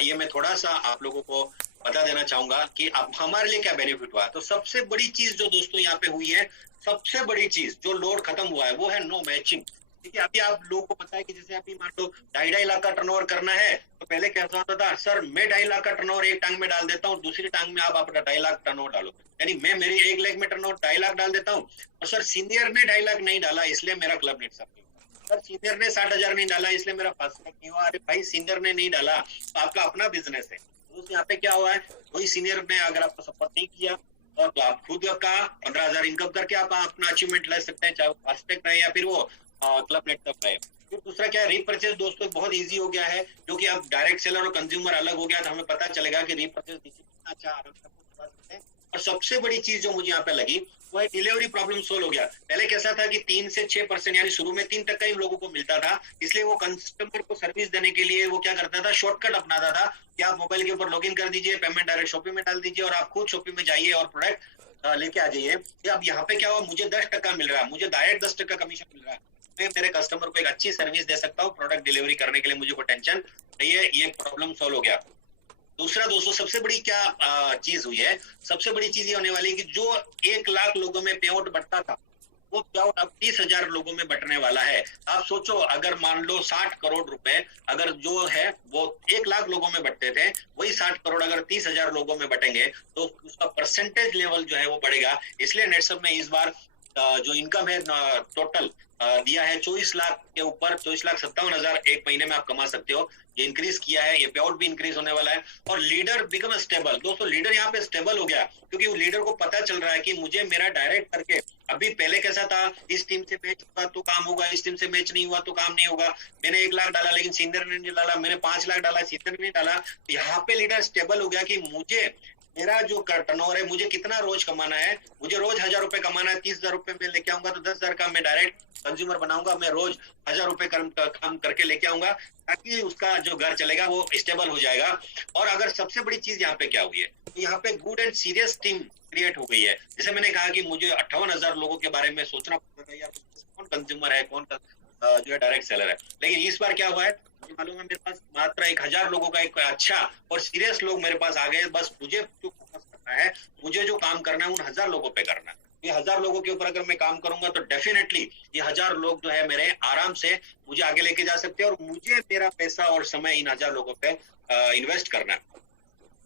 ये मैं थोड़ा सा आप लोगों को बता देना चाहूंगा कि अब हमारे लिए क्या बेनिफिट हुआ। तो सबसे बड़ी चीज जो दोस्तों यहाँ पे हुई है, सबसे बड़ी चीज जो लोड खत्म हुआ है वो है नो मैचिंग। ठीक है, अभी आप लोगों को पता है कि जैसे अभी मान लो 2.5 लाख का टर्नओवर करना है तो पहले कैसा होता था, सर मैं 2.5 लाख का टर्नओवर एक टांग में डाल देता हूँ, दूसरी टांग में आप अपना 2.5 लाख टर्नओवर डालो, यानी मैं मेरी 1 लाख में टर्नओवर 2.5 लाख डाल देता हूँ और सर सीनियर ने 2.5 लाख नहीं डाला इसलिए मेरा क्लब नेटसर्फ नहीं हुआ, सर सीनियर ने 60,000 नहीं डाला इसलिए मेरा फास्ट ट्रैक नहीं हुआ। अरे भाई सीनियर ने नहीं डाला तो आपका अपना बिजनेस है, तो यहाँ पे क्या हुआ है, वही सीनियर ने अगर आपको सपोर्ट नहीं किया और तो आप खुद का 15,000 इनकम करके आप अपना अचीवमेंट ले सकते हैं, चाहे वो फास्ट ट्रैक रहे या फिर वो क्लब नेटसर्फ रहे। फिर दूसरा क्या है, रीपरचेज दोस्तों बहुत इजी हो गया है क्योंकि अब डायरेक्ट सेलर और कंज्यूमर अलग हो गया तो हमें पता चलेगा कि रीपरचेज कितना अच्छा आराम से करवा सकते हैं। और सबसे बड़ी चीज जो मुझे यहाँ पे लगी वो है डिलीवरी प्रॉब्लम सोल्व हो गया। पहले कैसा था कि 3 से 6% यानी शुरू में 3% ही लोगों को मिलता था, इसलिए वो कस्टमर को सर्विस देने के लिए वो क्या करता था, शॉर्टकट अपनाता था कि आप मोबाइल के ऊपर लॉगिन कर दीजिए, पेमेंट डायरेक्ट शॉपिंग में डाल दीजिए और आप खुद शॉपिंग में जाइए और प्रोडक्ट लेके आ जाइए। अब यहाँ पे क्या हुआ, मुझे 10% मिल रहा है, मुझे डायरेक्ट 10% कमीशन मिल रहा है, मैं मेरे कस्टमर को एक अच्छी सर्विस दे सकता हूँ, प्रोडक्ट डिलीवरी करने के लिए मुझे कोई टेंशन नहीं है, ये प्रॉब्लम सॉल्व हो गया। दूसरा दोस्तों सबसे बड़ी क्या चीज हुई है, सबसे बड़ी चीज ये होने वाली है कि जो 1 लाख लोगों में पे आउट बंटता था वो पे आउट अब 30,000 लोगों में बंटने वाला है। आप सोचो अगर मान लो 60 करोड़ रुपए अगर जो है वो 1 लाख लोगों में बंटते थे, वही 60 करोड़ अगर 30,000 लोगों में बटेंगे तो उसका परसेंटेज लेवल जो है वो बढ़ेगा। इसलिए नेटसर्फ ने इस बार जो इनकम है टोटल दिया है 24 लाख के ऊपर, 24,57,000 एक महीने में आप कमा सकते हो। ये इंक्रीज किया है, ये पे आउट भी इंक्रीज होने वाला है। और लीडर बिकम स्टेबल। दोस्तों लीडर यहाँ पे स्टेबल हो गया, क्योंकि वो लीडर को पता चल रहा है कि मुझे मेरा डायरेक्ट करके, अभी पहले कैसा था, इस टीम से मैच हुआ तो काम होगा, इस टीम से मैच नहीं हुआ तो काम नहीं होगा। मैंने 1 लाख डाला लेकिन सीनियर ने नहीं डाला, मैंने 5 लाख डाला सीनियर ने नहीं डाला। यहाँ पे लीडर स्टेबल हो गया कि मुझे मेरा जो टर्नओवर है, मुझे कितना रोज कमाना है, मुझे रोज 1,000 रुपए कमाना है। 30,000 रुपए में लेके आऊंगा तो 10,000 का मैं डायरेक्ट कंज्यूमर बनाऊंगा, मैं रोज 1,000 रुपए काम करके लेके आऊंगा, ताकि उसका जो घर चलेगा वो स्टेबल हो जाएगा। और अगर सबसे बड़ी चीज यहाँ पे क्या हुई है, तो यहाँ पे good and serious team create हो गई है। जैसे मैंने कहा कि मुझे 58,000 लोगों के बारे में सोचना पड़ता था, यार कौन कंज्यूमर है, कौन जो है डायरेक्ट सेलर है। लेकिन इस बार क्या हुआ है, मुझे मालूम है मेरे पास मात्र 1,000 लोगों का एक अच्छा और सीरियस लोग मेरे पास आ गए। बस मुझे जो फोकस करना है, मुझे जो काम करना है, उन 1,000 लोगों पे करना है। ये 1,000 लोगों के ऊपर अगर मैं काम करूंगा तो डेफिनेटली ये 1,000 लोग जो है मेरे आराम से मुझे आगे लेके जा सकते हैं, और मुझे मेरा पैसा और समय इन 1,000 लोगों पे इन्वेस्ट करना है।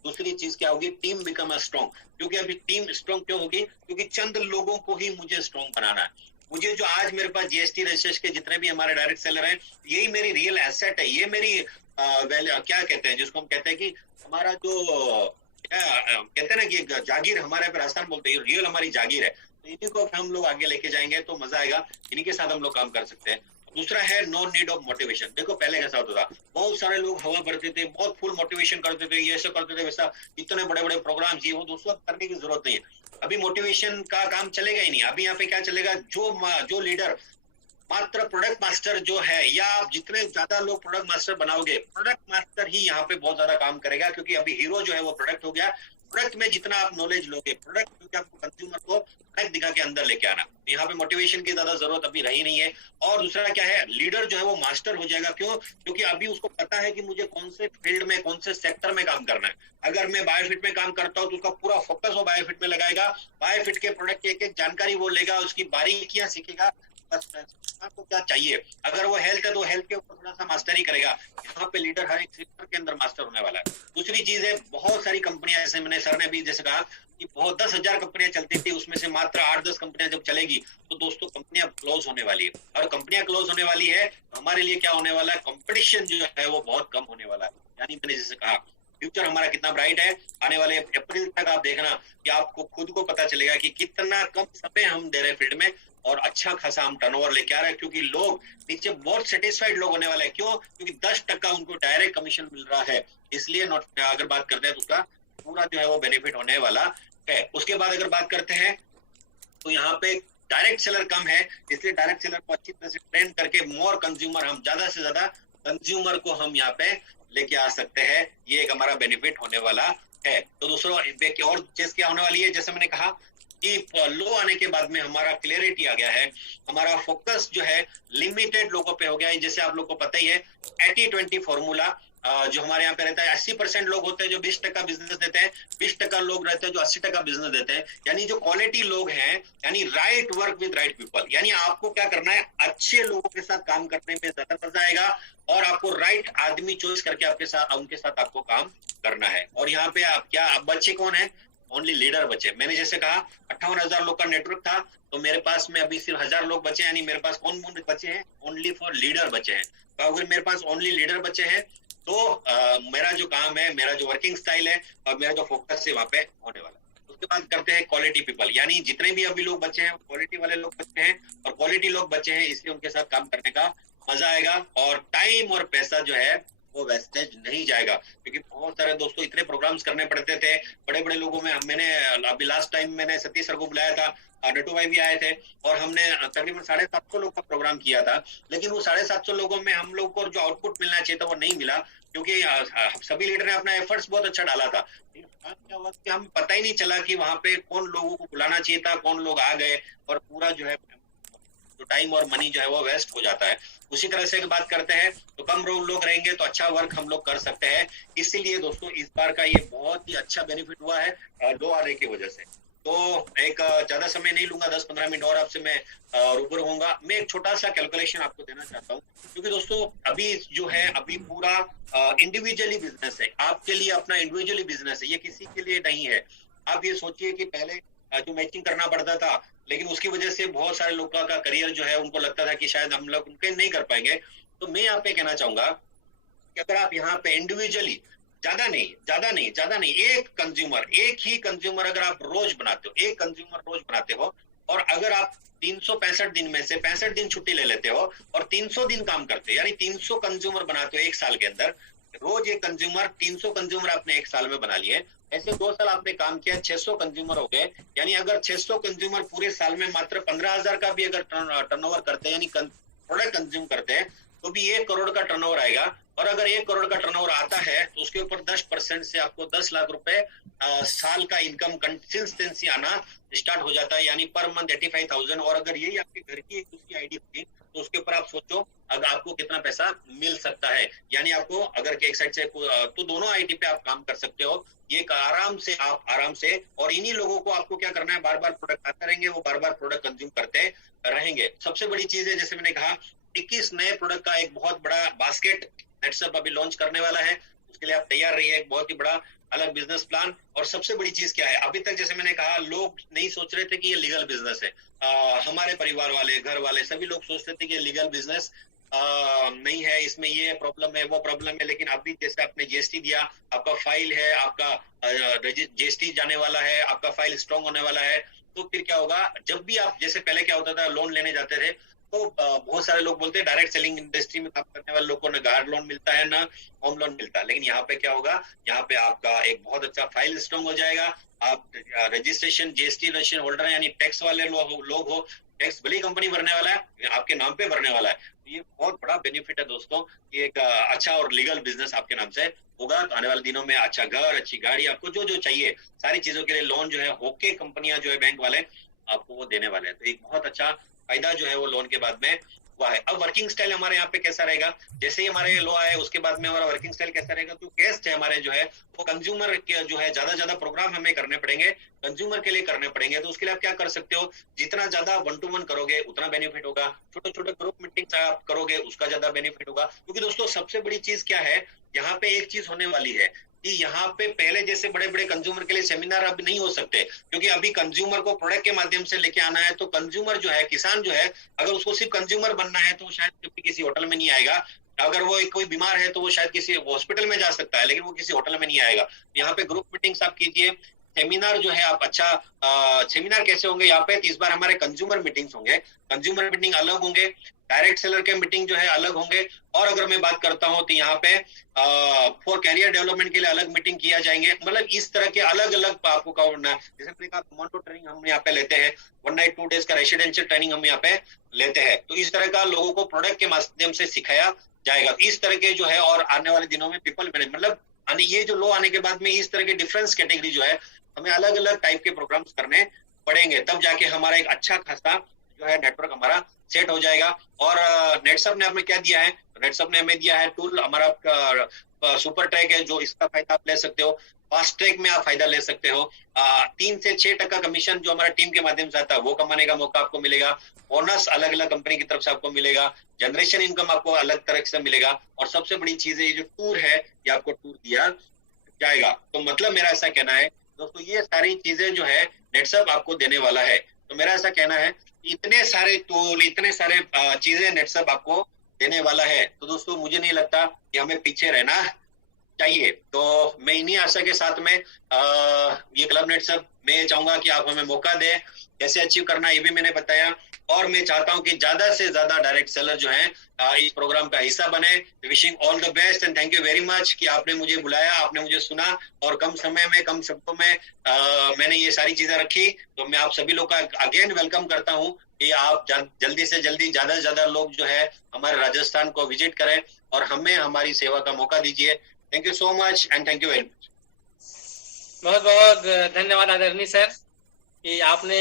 दूसरी चीज क्या होगी, टीम बिकम स्ट्रॉन्ग। क्योंकि अभी टीम स्ट्रॉन्ग क्यों होगी, क्योंकि चंद लोगों को ही मुझे स्ट्रॉन्ग बनाना है। मुझे जो आज मेरे पास जीएसटी रजिस्ट्रेशन के जितने भी हमारे डायरेक्ट सेलर हैं, यही मेरी रियल एसेट है, ये मेरी क्या कहते हैं, जिसको हम कहते हैं कि हमारा जो क्या कहते हैं ना कि जागीर, हमारे पे राजस्थान बोलते हैं, रियल हमारी जागीर है। तो इन्हीं को हम लोग आगे लेके जाएंगे तो मजा आएगा, इन्हीं के साथ हम लोग काम कर सकते हैं। दूसरा है नो नीड ऑफ मोटिवेशन। देखो पहले कैसा होता था, बहुत सारे लोग हवा भरते थे, बहुत फुल मोटिवेशन करते थे, ये ऐसा करते थे वैसा, इतने बड़े बड़े प्रोग्राम ये वो, दोस्तों करने की जरूरत नहीं है। अभी मोटिवेशन का काम चलेगा ही नहीं। अभी यहाँ पे क्या चलेगा, जो लीडर मात्र प्रोडक्ट मास्टर जो है, या आप जितने ज्यादा लोग प्रोडक्ट मास्टर बनाओगे, प्रोडक्ट मास्टर ही यहाँ पे बहुत ज्यादा काम करेगा। क्योंकि अभी हीरो जो है वो प्रोडक्ट हो गया। प्रोडक्ट में जितना आप नॉलेज लोगे, प्रोडक्ट आपको कंज्यूमर को प्रोडक्ट दिखा के अंदर लेके आना, यहाँ पे मोटिवेशन की ज्यादा जरूरत अभी रही नहीं है। और दूसरा क्या है, लीडर जो है वो मास्टर हो जाएगा। क्यों, क्योंकि अभी उसको पता है कि मुझे कौन से फील्ड में, कौन से सेक्टर में काम करना है। अगर मैं बायोफिट में काम करता हूँ तो उसका पूरा फोकस वो बायोफिट में लगाएगा, बायोफिट के प्रोडक्ट की एक एक जानकारी वो लेगा, उसकी बारीकियां सीखेगा, आपको क्या चाहिए। अगर वो हेल्थ है तो हेल्थ के ऊपर थोड़ा सा मास्टरी करेगा। यहाँ पे लीडर हर एक सेक्टर के अंदर मास्टर होने वाला है। दूसरी चीज है, बहुत सारी कंपनियां, जैसे मैंने सर ने भी जैसे कहा कि बहुत 10,000 कंपनियां चलती थी, उसमें से मात्र 8-10 कंपनियां जब चलेगी तो दोस्तों कंपनियां क्लोज होने वाली है। और कंपनियां क्लोज होने वाली है तो हमारे लिए क्या होने वाला है, कंपटीशन जो है वो बहुत कम होने वाला है। यानी मैंने जैसे कहा फ्यूचर हमारा कितना ब्राइट है। आने वाले अप्रैल तक आप देखना कि आपको खुद को पता चलेगा कि कितना कम समय हम दे रहे फील्ड में और अच्छा खासा हम टर्नओवर लेके आ रहे हैं। क्योंकि लोग नीचे बहुत सेटिस्फाइड लोग होने वाले हैं। क्यों, क्योंकि 10% उनको डायरेक्ट कमीशन मिल रहा है। इसलिए अगर बात करते हैं तो उसका पूरा जो है वो बेनिफिट होने वाला है। उसके बाद अगर बात करते हैं तो यहाँ पे डायरेक्ट सेलर कम है, इसलिए डायरेक्ट सेलर को अच्छी तरह से ट्रेन करके मोर कंज्यूमर, हम ज्यादा से ज्यादा कंज्यूमर को हम यहाँ पे लेके आ सकते हैं। ये एक हमारा बेनिफिट होने वाला है। तो दूसरा और चीज क्या होने वाली है, जैसे मैंने कहा कि लो आने के बाद में हमारा क्लियरिटी आ गया है, हमारा फोकस जो है लिमिटेड लोगों पे हो गया है। जैसे आप लोग को पता ही है 80-20 फॉर्मूला जो हमारे यहाँ पे रहता है, 80% लोग होते हैं जो 20% बिजनेस देते हैं, 20% लोग रहते हैं जो 80% बिजनेस देते हैं। यानी जो क्वालिटी लोग हैं, यानी right work with right people, यानी आपको क्या करना है, अच्छे लोगों के साथ काम करने में ज्यादा मजा आएगा और आपको राइट आदमी चॉइस करके उनके साथ आपको काम करना है। और यहाँ पे आप क्या, आप बच्चे कौन है, ओनली लीडर बचे। मैंने जैसे कहा 58,000 लोग का नेटवर्क था, तो मेरे पास में अभी सिर्फ 1,000 लोग बचे, यानी मेरे पास कौन बचे हैं, ओनली फॉर लीडर बचे हैं। तो अगर मेरे पास ओनली लीडर बचे हैं तो मेरा जो काम है, मेरा जो वर्किंग स्टाइल है और मेरा जो फोकस है वहां पे होने वाला है। उसके बाद करते हैं क्वालिटी पीपल, यानी जितने भी अभी लोग बचे हैं क्वालिटी वाले लोग बचे हैं, और क्वालिटी लोग बचे हैं इसलिए उनके साथ काम करने का मजा आएगा और टाइम और पैसा जो है वो वेस्टेज नहीं जाएगा। क्योंकि बहुत सारे दोस्तों इतने प्रोग्राम्स करने पड़ते थे बड़े बड़े लोगों में। मैंने अभी लास्ट टाइम मैंने सतीश सर को बुलाया था, नटू भाई भी आए थे, और हमने तकरीबन 750 लोग का प्रोग्राम किया था। लेकिन वो 750 लोगों में हम लोग को जो आउटपुट मिलना चाहिए था वो नहीं मिला, क्योंकि सभी लीडर ने अपना एफर्ट्स बहुत अच्छा डाला था। क्या हुआ कि हमें पता ही नहीं चला कि वहां पे कौन लोगों को बुलाना चाहिए था, कौन लोग आ गए, और पूरा जो है तो टाइम और मनी जो है वो वेस्ट हो जाता है। उसी तरह से बात करते हैं तो कम लोग रहेंगे तो अच्छा वर्क हम लोग कर सकते हैं। इसीलिए दोस्तों इस बार का ये बहुत ही अच्छा बेनिफिट हुआ है लो आने की वजह से। तो एक ज्यादा समय नहीं लूंगा, 10-15 मिनट और आपसे मैं रूबरू होऊंगा। मैं एक छोटा सा कैलकुलेशन आपको देना चाहता हूँ, क्योंकि दोस्तों अभी जो है अभी पूरा इंडिविजुअली बिजनेस है, आपके लिए अपना इंडिविजुअली बिजनेस है, ये किसी के लिए नहीं है। आप ये सोचिए कि पहले जो मैचिंग करना पड़ता था, लेकिन उसकी वजह से बहुत सारे लोगों का करियर जो है उनको लगता था कि शायद हम लोग उनके नहीं कर पाएंगे। तो मैं यहाँ पे कहना चाहूंगा कि अगर आप यहाँ पे इंडिविजुअली ज्यादा नहीं एक कंज्यूमर, एक ही कंज्यूमर अगर आप रोज बनाते हो, एक कंज्यूमर रोज बनाते हो, और अगर आप 365 दिन में से 65 दिन छुट्टी ले लेते हो और 300 दिन काम करते हो, यानी 300 कंज्यूमर बनाते हो एक साल के अंदर, रोज एक कंज्यूमर, 300 कंज्यूमर आपने एक साल में बना लिए, ऐसे 2 साल आपने काम किया, 600 कंज्यूमर हो गए। यानी अगर 600 कंज्यूमर पूरे साल में मात्र 15,000 का भी अगर टर्नओवर करते हैं, यानी प्रोडक्ट कंज्यूम करते हैं, तो भी 1 करोड़ का टर्नओवर आएगा। और अगर 1 करोड़ का टर्नओवर आता है तो उसके ऊपर 10% से आपको 10 लाख रुपए साल का इनकम कंसिस्टेंसी आना स्टार्ट हो जाता है, यानी पर मंथ 85,000। और अगर यही आपके घर की एक दूसरी आईडी होगी तो उसके ऊपर आप सोचो अगर आपको कितना पैसा मिल सकता है। यानी आपको अगर एक साइड से तो दोनों आईडी पे आप काम कर सकते हो, ये आराम से। और इन्हीं लोगों को आपको क्या करना है, बार बार प्रोडक्ट आते रहेंगे, वो बार बार प्रोडक्ट कंज्यूम करते रहेंगे। सबसे बड़ी चीज है, जैसे मैंने कहा, 21 नए प्रोडक्ट का एक बहुत बड़ा बास्केट नेटसप अभी लॉन्च करने वाला है। उसके लिए आप तैयार रहिए, एक बहुत ही बड़ा अलग बिजनेस प्लान। और सबसे बड़ी चीज क्या है, अभी तक जैसे मैंने कहा, लोग नहीं सोच रहे थे कि ये लीगल बिजनेस है। हमारे परिवार वाले, घर वाले सभी लोग सोचते थे कि ये लीगल बिजनेस नहीं है, इसमें ये प्रॉब्लम है, वो प्रॉब्लम है। लेकिन अभी जैसे आपने जीएसटी दिया, आपका फाइल है, आपका जीएसटी जाने वाला है, आपका फाइल स्ट्रांग होने वाला है, तो फिर क्या होगा, जब भी आप, जैसे पहले क्या होता था, लोन लेने जाते थे तो बहुत सारे लोग बोलते हैं डायरेक्ट सेलिंग इंडस्ट्री में काम करने वाले लोगों को ना कार लोन मिलता है ना होम लोन मिलता है। लेकिन यहाँ पे क्या होगा, यहाँ पे आपका एक बहुत अच्छा फाइल स्ट्रांग हो जाएगा। आप रजिस्ट्रेशन, जीएसटी रजिस्ट्रेशन होल्डर है, यानी टैक्स वाले लोग हो, टैक्स भले कंपनी भरने वाला है, आपके नाम पे भरने वाला है। तो ये बहुत बड़ा बेनिफिट है दोस्तों, ये एक अच्छा और लीगल बिजनेस आपके नाम से होगा। तो आने वाले दिनों में अच्छा घर, अच्छी गाड़ी, आपको जो जो चाहिए सारी चीजों के लिए लोन जो है होके कंपनियां जो है, बैंक वाले आपको वो देने वाले हैं। तो एक बहुत अच्छा फायदा जो है वो लोन के बाद में हुआ है। अब वर्किंग स्टाइल हमारे यहाँ पे कैसा रहेगा, जैसे ही हमारे लो आए उसके बाद में हमारा वर्किंग स्टाइल कैसा रहेगा, तो गेस्ट है हमारे जो है वो कंज्यूमर के जो है ज्यादा प्रोग्राम हमें करने पड़ेंगे, कंज्यूमर के लिए करने पड़ेंगे। तो उसके लिए आप क्या कर सकते हो, जितना ज्यादा 1 to 1 करोगे उतना बेनिफिट होगा, छोटे छोटे ग्रुप मीटिंग आप करोगे उसका ज्यादा बेनिफिट होगा। क्योंकि दोस्तों सबसे बड़ी चीज क्या है, यहाँ पे एक चीज होने वाली है कि यहाँ पे पहले जैसे बड़े बड़े कंज्यूमर के लिए सेमिनार अब नहीं हो सकते, क्योंकि अभी कंज्यूमर को प्रोडक्ट के माध्यम से लेके आना है। तो कंज्यूमर जो है, किसान जो है, अगर उसको सिर्फ कंज्यूमर बनना है तो वो शायद किसी होटल में नहीं आएगा। अगर वो कोई बीमार है तो वो शायद किसी हॉस्पिटल में जा सकता है, लेकिन वो किसी होटल में नहीं आएगा। यहाँ पे ग्रुप मीटिंग्स आप कीजिए, सेमिनार जो है आप अच्छा सेमिनार कैसे होंगे यहाँ पे, इस बार हमारे कंज्यूमर मीटिंग्स होंगे, कंज्यूमर मीटिंग अलग होंगे, डायरेक्ट सेलर के मीटिंग जो है अलग होंगे। और अगर मैं बात करता हूं तो यहाँ पे फॉर कैरियर डेवलपमेंट के लिए अलग मीटिंग किया जाएंगे। मतलब इस तरह के अलग अलग आपको करना है। जैसे मैंने कहा, कमांडो ट्रेनिंग हम यहाँ पे लेते हैं, 1 नाइट 2 डेज का रेसिडेंशियल ट्रेनिंग हम यहाँ पे लेते हैं। तो इस तरह का लोगों को प्रोडक्ट के माध्यम से सिखाया जाएगा। इस तरह के जो है, और आने वाले दिनों में पीपल मैनेजमेंट, मतलब ये जो लो आने के बाद में इस तरह के डिफरेंस कैटेगरी जो है हमें अलग अलग टाइप के प्रोग्राम्स करने पड़ेंगे, तब जाके हमारा एक अच्छा खासा जो है नेटवर्क हमारा सेट हो जाएगा। और नेटसप ने हमें क्या दिया है, नेटसप ने हमें दिया है टूल, हमारा सुपर ट्रैक है, जो इसका फायदा आप ले सकते हो। फास्ट ट्रैक में आप फायदा ले सकते हो। 3 से 6% कमीशन जो हमारा टीम के माध्यम से आता है वो कमाने का मौका आपको मिलेगा। बोनस अलग अलग कंपनी की तरफ से आपको मिलेगा, जनरेशन इनकम आपको अलग तरह से मिलेगा। और सबसे बड़ी चीज है, ये जो टूर है ये आपको टूर दिया जाएगा। तो मतलब मेरा ऐसा कहना है दोस्तों, ये सारी चीजें जो है नेटसप आपको देने वाला है। तो मेरा ऐसा कहना है, इतने सारे टूल, इतने सारे चीजें नेटसप आपको देने वाला है। तो दोस्तों मुझे नहीं लगता कि हमें पीछे रहना चाहिए। तो मैं इन्हीं आशा के साथ में ये क्लब नेटसप, मैं चाहूंगा कि आप हमें मौका दें, कैसे अचीव करना ये भी मैंने बताया। और मैं चाहता हूं कि ज्यादा से ज्यादा डायरेक्ट सेलर जो है इस प्रोग्राम का हिस्सा बने। Wishing all the best and thank you very much कि आपने मुझे बुलाया, आपने मुझे सुना, और कम समय में, कम शब्दों में मैंने ये सारी चीजें रखी। तो मैं आप सभी लोग का अगेन वेलकम करता हूँ कि आप जल्दी से जल्दी ज्यादा से ज्यादा लोग जो है हमारे राजस्थान को विजिट करें और हमें हमारी सेवा का मौका दीजिए। Thank you so much and thank you very much. बहुत बहुत धन्यवाद आदरणीय सर, कि आपने,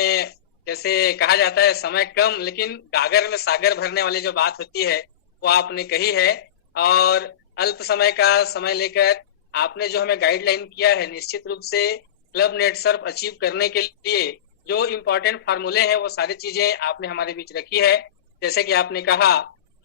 जैसे कहा जाता है, समय कम लेकिन गागर में सागर भरने वाली जो बात होती है वो आपने कही है। और अल्प समय का समय लेकर आपने जो हमें गाइडलाइन किया है, निश्चित रूप से क्लब नेटसप अचीव करने के लिए जो इम्पोर्टेंट फार्मूले हैं वो सारी चीजें आपने हमारे बीच रखी है। जैसे कि आपने कहा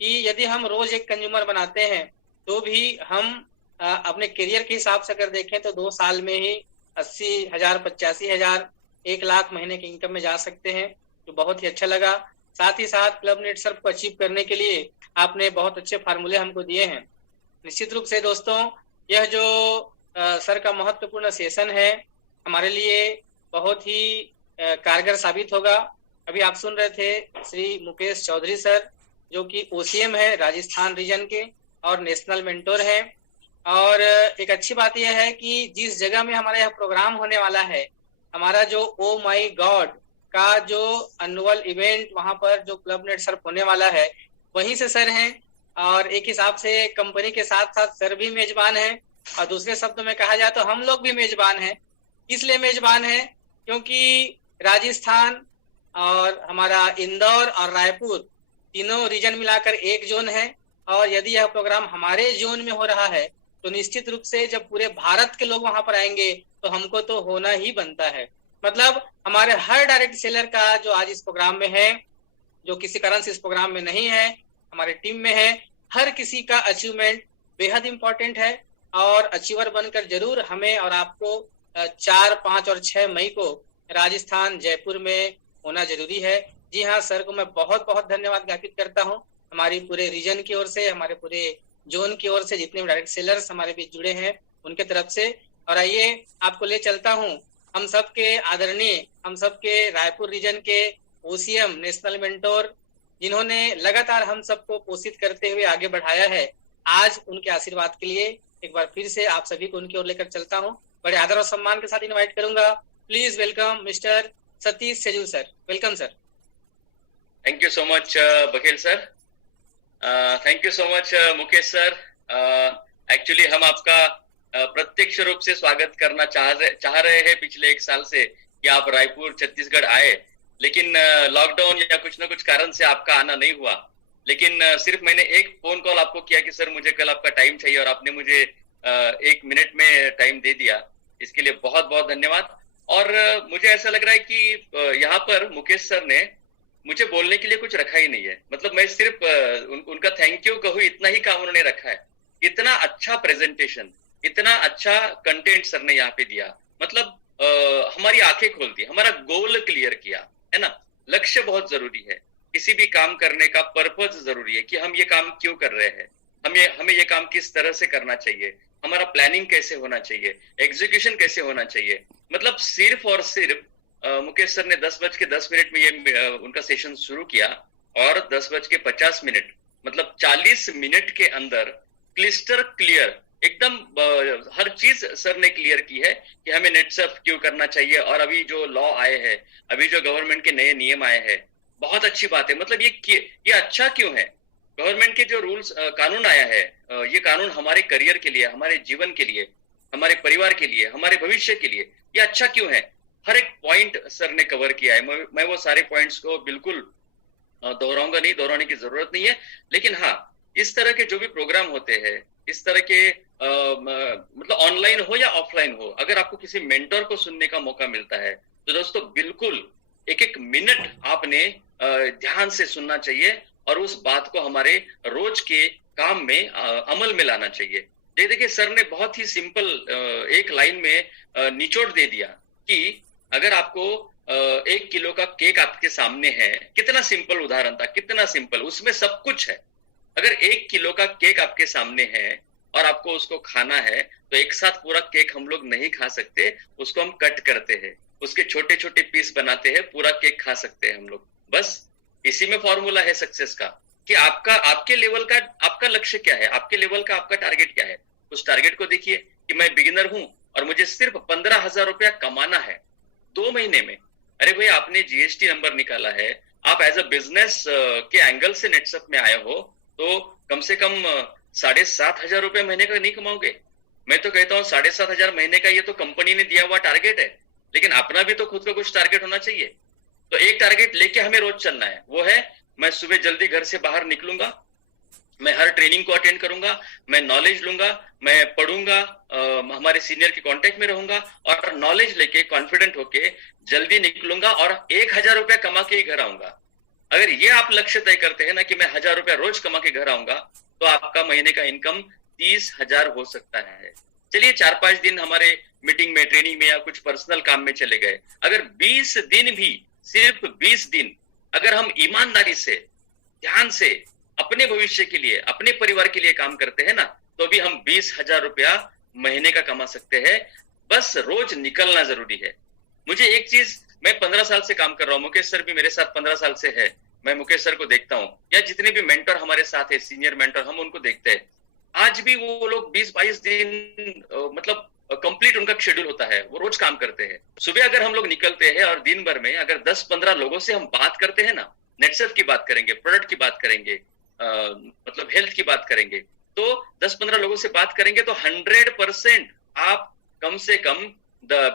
कि यदि हम रोज एक कंज्यूमर बनाते हैं तो भी हम अपने करियर के हिसाब से अगर देखें तो 2 साल में ही 80,000 85,000 1 लाख महीने की इनकम में जा सकते हैं, तो बहुत ही अच्छा लगा। साथ ही साथ क्लब नेट सर्फ को अचीव करने के लिए आपने बहुत अच्छे फार्मूले हमको दिए हैं। निश्चित रूप से दोस्तों, यह जो सर का महत्वपूर्ण सेशन है हमारे लिए बहुत ही कारगर साबित होगा। अभी आप सुन रहे थे श्री मुकेश चौधरी सर, जो कि OCM है राजस्थान रीजन के और नेशनल मेंटोर है। और एक अच्छी बात यह है कि जिस जगह में हमारा यह प्रोग्राम होने वाला है, हमारा जो ओ माई गॉड का जो एनुअल इवेंट वहां पर जो क्लब नेट सर्फ होने वाला है, वहीं से सर हैं। और एक हिसाब से कंपनी के साथ साथ सर भी मेजबान हैं, और दूसरे शब्दों में कहा जाए तो हम लोग भी मेजबान हैं। इसलिए मेजबान है क्योंकि राजस्थान और हमारा इंदौर और रायपुर तीनों रीजन मिलाकर एक जोन है, और यदि यह प्रोग्राम हमारे जोन में हो रहा है तो निश्चित रूप से जब पूरे भारत के लोग वहां पर आएंगे तो हमको तो होना ही बनता है। मतलब हमारे हर डायरेक्ट सेलर का जो आज इस प्रोग्राम में है, जो किसी कारण से इस प्रोग्राम में नहीं है, हमारे टीम में है, हर किसी का अचीवमेंट बेहद इंपॉर्टेंट है। और अचीवर बनकर जरूर हमें और आपको 4, 5 और 6 मई को राजस्थान जयपुर में होना जरूरी है। जी हाँ, सर को मैं बहुत बहुत धन्यवाद ज्ञापित करता हूँ, हमारी पूरे रीजन की ओर से, हमारे पूरे जोन की ओर से, जितने भी डायरेक्ट सेलर्स हमारे बीच जुड़े हैं उनके तरफ से। और आइए आपको ले चलता हूँ हम सबके आदरणीय, हम सबके रायपुर रीजन के OCM नेशनल मेंटोर, जिन्होंने लगातार हम सबको पोषित करते हुए आगे बढ़ाया है। आज उनके आशीर्वाद के लिए एक बार फिर से आप सभी को उनकी ओर लेकर चलता हूँ। बड़े आदर और सम्मान के साथ इनवाइट करूंगा। Please welcome mister Satish Seju sir. Welcome sir. Thank you so much Baghel sir. Thank you so much Mukesh sir. Actually हम आपका प्रत्यक्ष रूप से स्वागत करना चाह रहे हैं पिछले 1 साल से कि आप रायपुर छत्तीसगढ़ आए, लेकिन लॉकडाउन या कुछ ना कुछ कारण से आपका आना नहीं हुआ। लेकिन सिर्फ मैंने एक फोन कॉल आपको किया कि सर मुझे कल आपका टाइम चाहिए, और आपने मुझे 1 मिनट में टाइम दे दिया। इसके लिए बहुत बहुत धन्यवाद। और मुझे ऐसा लग रहा है कि यहाँ पर मुकेश सर ने मुझे बोलने के लिए कुछ रखा ही नहीं है। मतलब मैं सिर्फ उनका थैंक यू कहूँ, इतना ही काम उन्होंने रखा है। इतना अच्छा प्रेजेंटेशन, इतना अच्छा कंटेंट सर ने यहाँ पे दिया। मतलब हमारी आंखें खोल दी, हमारा गोल क्लियर किया, है ना। लक्ष्य बहुत जरूरी है, किसी भी काम करने का पर्पज जरूरी है कि हम ये काम क्यों कर रहे हैं, हमें ये काम किस तरह से करना चाहिए, हमारा प्लानिंग कैसे होना चाहिए, एग्जीक्यूशन कैसे होना चाहिए। मतलब सिर्फ और सिर्फ मुकेश सर ने 10:10 में ये उनका सेशन शुरू किया, और 10:50 मतलब 40 मिनट के अंदर क्लिस्टर क्लियर एकदम हर चीज सर ने क्लियर की है कि हमें नेट सर्फ क्यों करना चाहिए। और अभी जो लॉ आए हैं, अभी जो गवर्नमेंट के नए नियम आए हैं, बहुत अच्छी बात है। मतलब ये अच्छा क्यों है, गवर्नमेंट के जो रूल्स कानून आया है, ये कानून हमारे करियर के लिए, हमारे जीवन के लिए, हमारे परिवार के लिए, हमारे भविष्य के लिए ये अच्छा क्यों है, हर एक पॉइंट सर ने कवर किया है। मैं वो सारे पॉइंट्स को बिल्कुल दोहराऊंगा नहीं, दोहराने की जरूरत नहीं है। लेकिन हाँ, इस तरह के जो भी प्रोग्राम होते हैं, इस तरह के मतलब ऑनलाइन हो या ऑफलाइन हो, अगर आपको किसी मेंटर को सुनने का मौका मिलता है तो दोस्तों बिल्कुल 1-1 मिनट आपने ध्यान से सुनना चाहिए, और उस बात को हमारे रोज के काम में अमल में लाना चाहिए। देखिए सर ने बहुत ही सिंपल एक लाइन में निचोड़ दे दिया कि अगर आपको 1 किलो का केक आपके सामने है, कितना सिंपल उदाहरण था, कितना सिंपल, उसमें सब कुछ है। अगर 1 किलो का केक आपके सामने है और आपको उसको खाना है, तो एक साथ पूरा केक हम लोग नहीं खा सकते, उसको हम कट करते हैं, उसके छोटे छोटे पीस बनाते हैं, पूरा केक खा सकते हैं हम लोग। बस इसी में फॉर्मूला है सक्सेस का, कि आपके लेवल का आपका लक्ष्य क्या है, आपके लेवल का आपका टारगेट क्या है। उस टारगेट को देखिए कि मैं बिगिनर हूं और मुझे सिर्फ 15,000 रुपया कमाना है 2 महीने में। अरे भाई, आपने जीएसटी नंबर निकाला है, आप एज अ बिजनेस के एंगल से नेटसप में आए हो, तो कम से कम 7,500 रुपए महीने का नहीं कमाओगे। मैं तो कहता हूँ 7,500 महीने का ये तो कंपनी ने दिया हुआ टारगेट है, लेकिन अपना भी तो खुद का कुछ टारगेट होना चाहिए। तो एक टारगेट लेके हमें रोज चलना है, वो है मैं सुबह जल्दी घर से बाहर निकलूंगा, मैं हर ट्रेनिंग को अटेंड करूंगा, मैं नॉलेज लूंगा, मैं पढ़ूंगा, हमारे सीनियर के कांटेक्ट में रहूंगा, और नॉलेज लेके कॉन्फिडेंट होके जल्दी निकलूंगा और 1,000 रुपया कमा के ही घर आऊंगा। अगर ये आप लक्ष्य तय करते हैं ना कि मैं 1,000 रुपया रोज कमा के घर आऊंगा, तो आपका महीने का इनकम 30,000 हो सकता है। चलिए 4-5 दिन हमारे मीटिंग में, ट्रेनिंग में या कुछ पर्सनल काम में चले गए। अगर 20 दिन भी, सिर्फ 20 दिन अगर हम ईमानदारी से, ध्यान से अपने भविष्य के लिए, अपने परिवार के लिए काम करते हैं ना, तो भी हम 20,000 रुपया महीने का कमा सकते हैं। बस रोज निकलना जरूरी है। मुझे एक चीज, मैं 15 साल से काम कर रहा हूँ, मुकेश सर भी मेरे साथ 15 साल से है, मैं मुकेश सर को देखता हूँ, या जितने भी मेंटर हमारे साथ है, सीनियर मेंटर, हम उनको देखते हैं। आज भी वो लोग 20-22 दिन मतलब कंप्लीट उनका शेड्यूल होता है, वो रोज काम करते हैं। सुबह अगर हम लोग निकलते हैं और दिन भर में अगर 10-15 लोगों से हम बात करते हैं ना, नेटसेफ की बात करेंगे, प्रोडक्ट की बात करेंगे, मतलब हेल्थ की बात करेंगे, तो 10-15 लोगों से बात करेंगे तो 100% आप कम से कम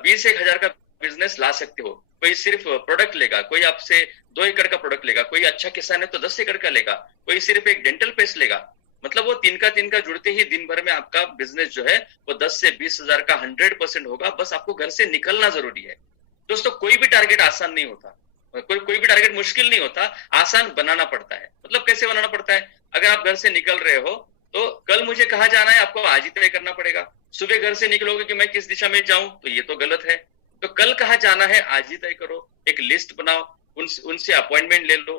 20-1,000 का बिजनेस ला सकते हो। कोई सिर्फ प्रोडक्ट लेगा, कोई आपसे 2 एकड़ का प्रोडक्ट लेगा, कोई अच्छा किसान है तो 10 एकड़ का लेगा, कोई सिर्फ एक डेंटल पेस्ट लेगा। मतलब वो 3 का जुड़ते ही दिन भर में आपका बिजनेस जो है वो 10 से 20,000 का 100% होगा। बस आपको घर से निकलना जरूरी है। दोस्तों, कोई भी टारगेट आसान नहीं होता, कोई भी टारगेट मुश्किल नहीं होता, आसान बनाना पड़ता है। मतलब कैसे बनाना पड़ता है? अगर आप घर से निकल रहे हो तो कल मुझे कहाँ जाना है आपको आज ही तय करना पड़ेगा। सुबह घर से निकलोगे कि मैं किस दिशा में जाऊं, तो ये तो गलत है। तो कल कहाँ जाना है आज ही तय करो, एक लिस्ट बनाओ, उनसे अपॉइंटमेंट ले लो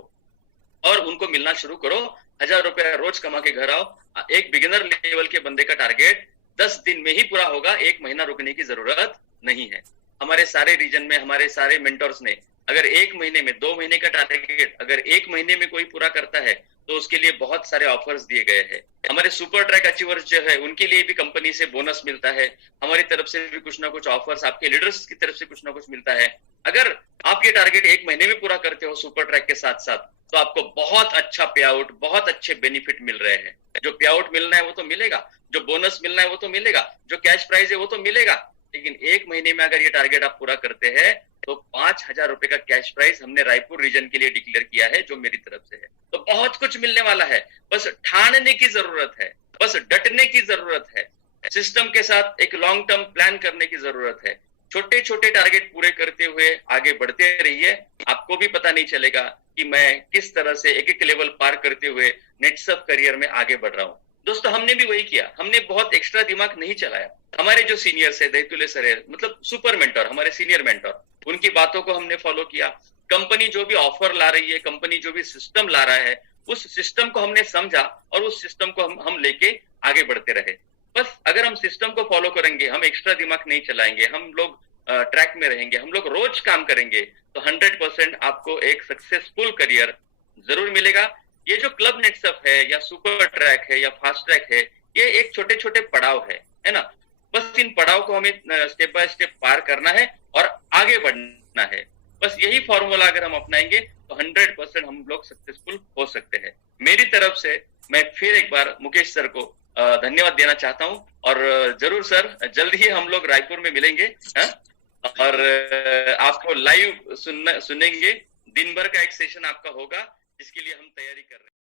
और उनको मिलना शुरू करो। 1,000 रुपया रोज कमा के घर आओ। एक बिगिनर लेवल के बंदे का टारगेट 10 दिन में ही पूरा होगा, 1 महीना रुकने की जरूरत नहीं है। हमारे सारे रीजन में हमारे सारे मेंटर्स ने अगर 1 महीने में, 2 महीने का टारगेट अगर 1 महीने में कोई पूरा करता है तो उसके लिए बहुत सारे ऑफर्स दिए गए हैं। हमारे सुपर ट्रैक अचीवर्स जो है उनके लिए भी कंपनी से बोनस मिलता है, हमारी तरफ से भी कुछ ना कुछ ऑफर्स, आपके लीडर्स की तरफ से कुछ ना कुछ मिलता है। अगर आप ये टारगेट 1 महीने में पूरा करते हो सुपर ट्रैक के साथ साथ, तो आपको बहुत अच्छा पे आउट, बहुत अच्छे बेनिफिट मिल रहे हैं। जो पे आउट मिलना है वो तो मिलेगा, जो बोनस मिलना है वो तो मिलेगा, जो कैश प्राइज है वो तो मिलेगा। लेकिन 1 महीने में अगर ये टारगेट आप पूरा करते हैं तो 5,000 रुपए का कैश प्राइज हमने रायपुर रीजन के लिए डिक्लेयर किया है, जो मेरी तरफ से है। तो बहुत कुछ मिलने वाला है, बस ठानने की जरूरत है, बस डटने की जरूरत है, सिस्टम के साथ एक लॉन्ग टर्म प्लान करने की जरूरत है। छोटे छोटे टारगेट पूरे करते हुए आगे बढ़ते रहिए, आपको भी पता नहीं चलेगा कि मैं किस तरह से एक एक लेवल पार करते हुए नेटसप करियर में आगे बढ़ रहा हूँ। दोस्तों, हमने भी वही किया, हमने बहुत एक्स्ट्रा दिमाग नहीं चलाया। हमारे जो सीनियर्स है, दैतुले सर है, मतलब सुपर मेंटर, हमारे सीनियर मेंटर, उनकी बातों को हमने फॉलो किया। कंपनी जो भी ऑफर ला रही है, कंपनी जो भी सिस्टम ला रहा है, उस सिस्टम को हमने समझा और उस सिस्टम को हम लेके आगे बढ़ते रहे। बस अगर हम सिस्टम को फॉलो करेंगे, हम एक्स्ट्रा दिमाग नहीं चलाएंगे, हम लोग ट्रैक में रहेंगे, हम लोग रोज काम करेंगे, तो 100% आपको एक सक्सेसफुल करियर जरूर मिलेगा। ये जो क्लब नेटसप है या सुपर ट्रैक है या फास्ट ट्रैक है, ये एक छोटे छोटे पड़ाव है ना। बस इन पड़ाव को हमें स्टेप बाय स्टेप पार करना है और आगे बढ़ना है। बस यही फॉर्मूला अगर हम अपनाएंगे तो 100% हम लोग सक्सेसफुल हो सकते हैं। मेरी तरफ से मैं फिर एक बार मुकेश सर को धन्यवाद देना चाहता हूं, और जरूर सर, जल्द ही हम लोग रायपुर में मिलेंगे और आपको लाइव सुनेंगे। दिन भर का एक सेशन आपका होगा जिसके लिए हम तैयारी कर रहे हैं।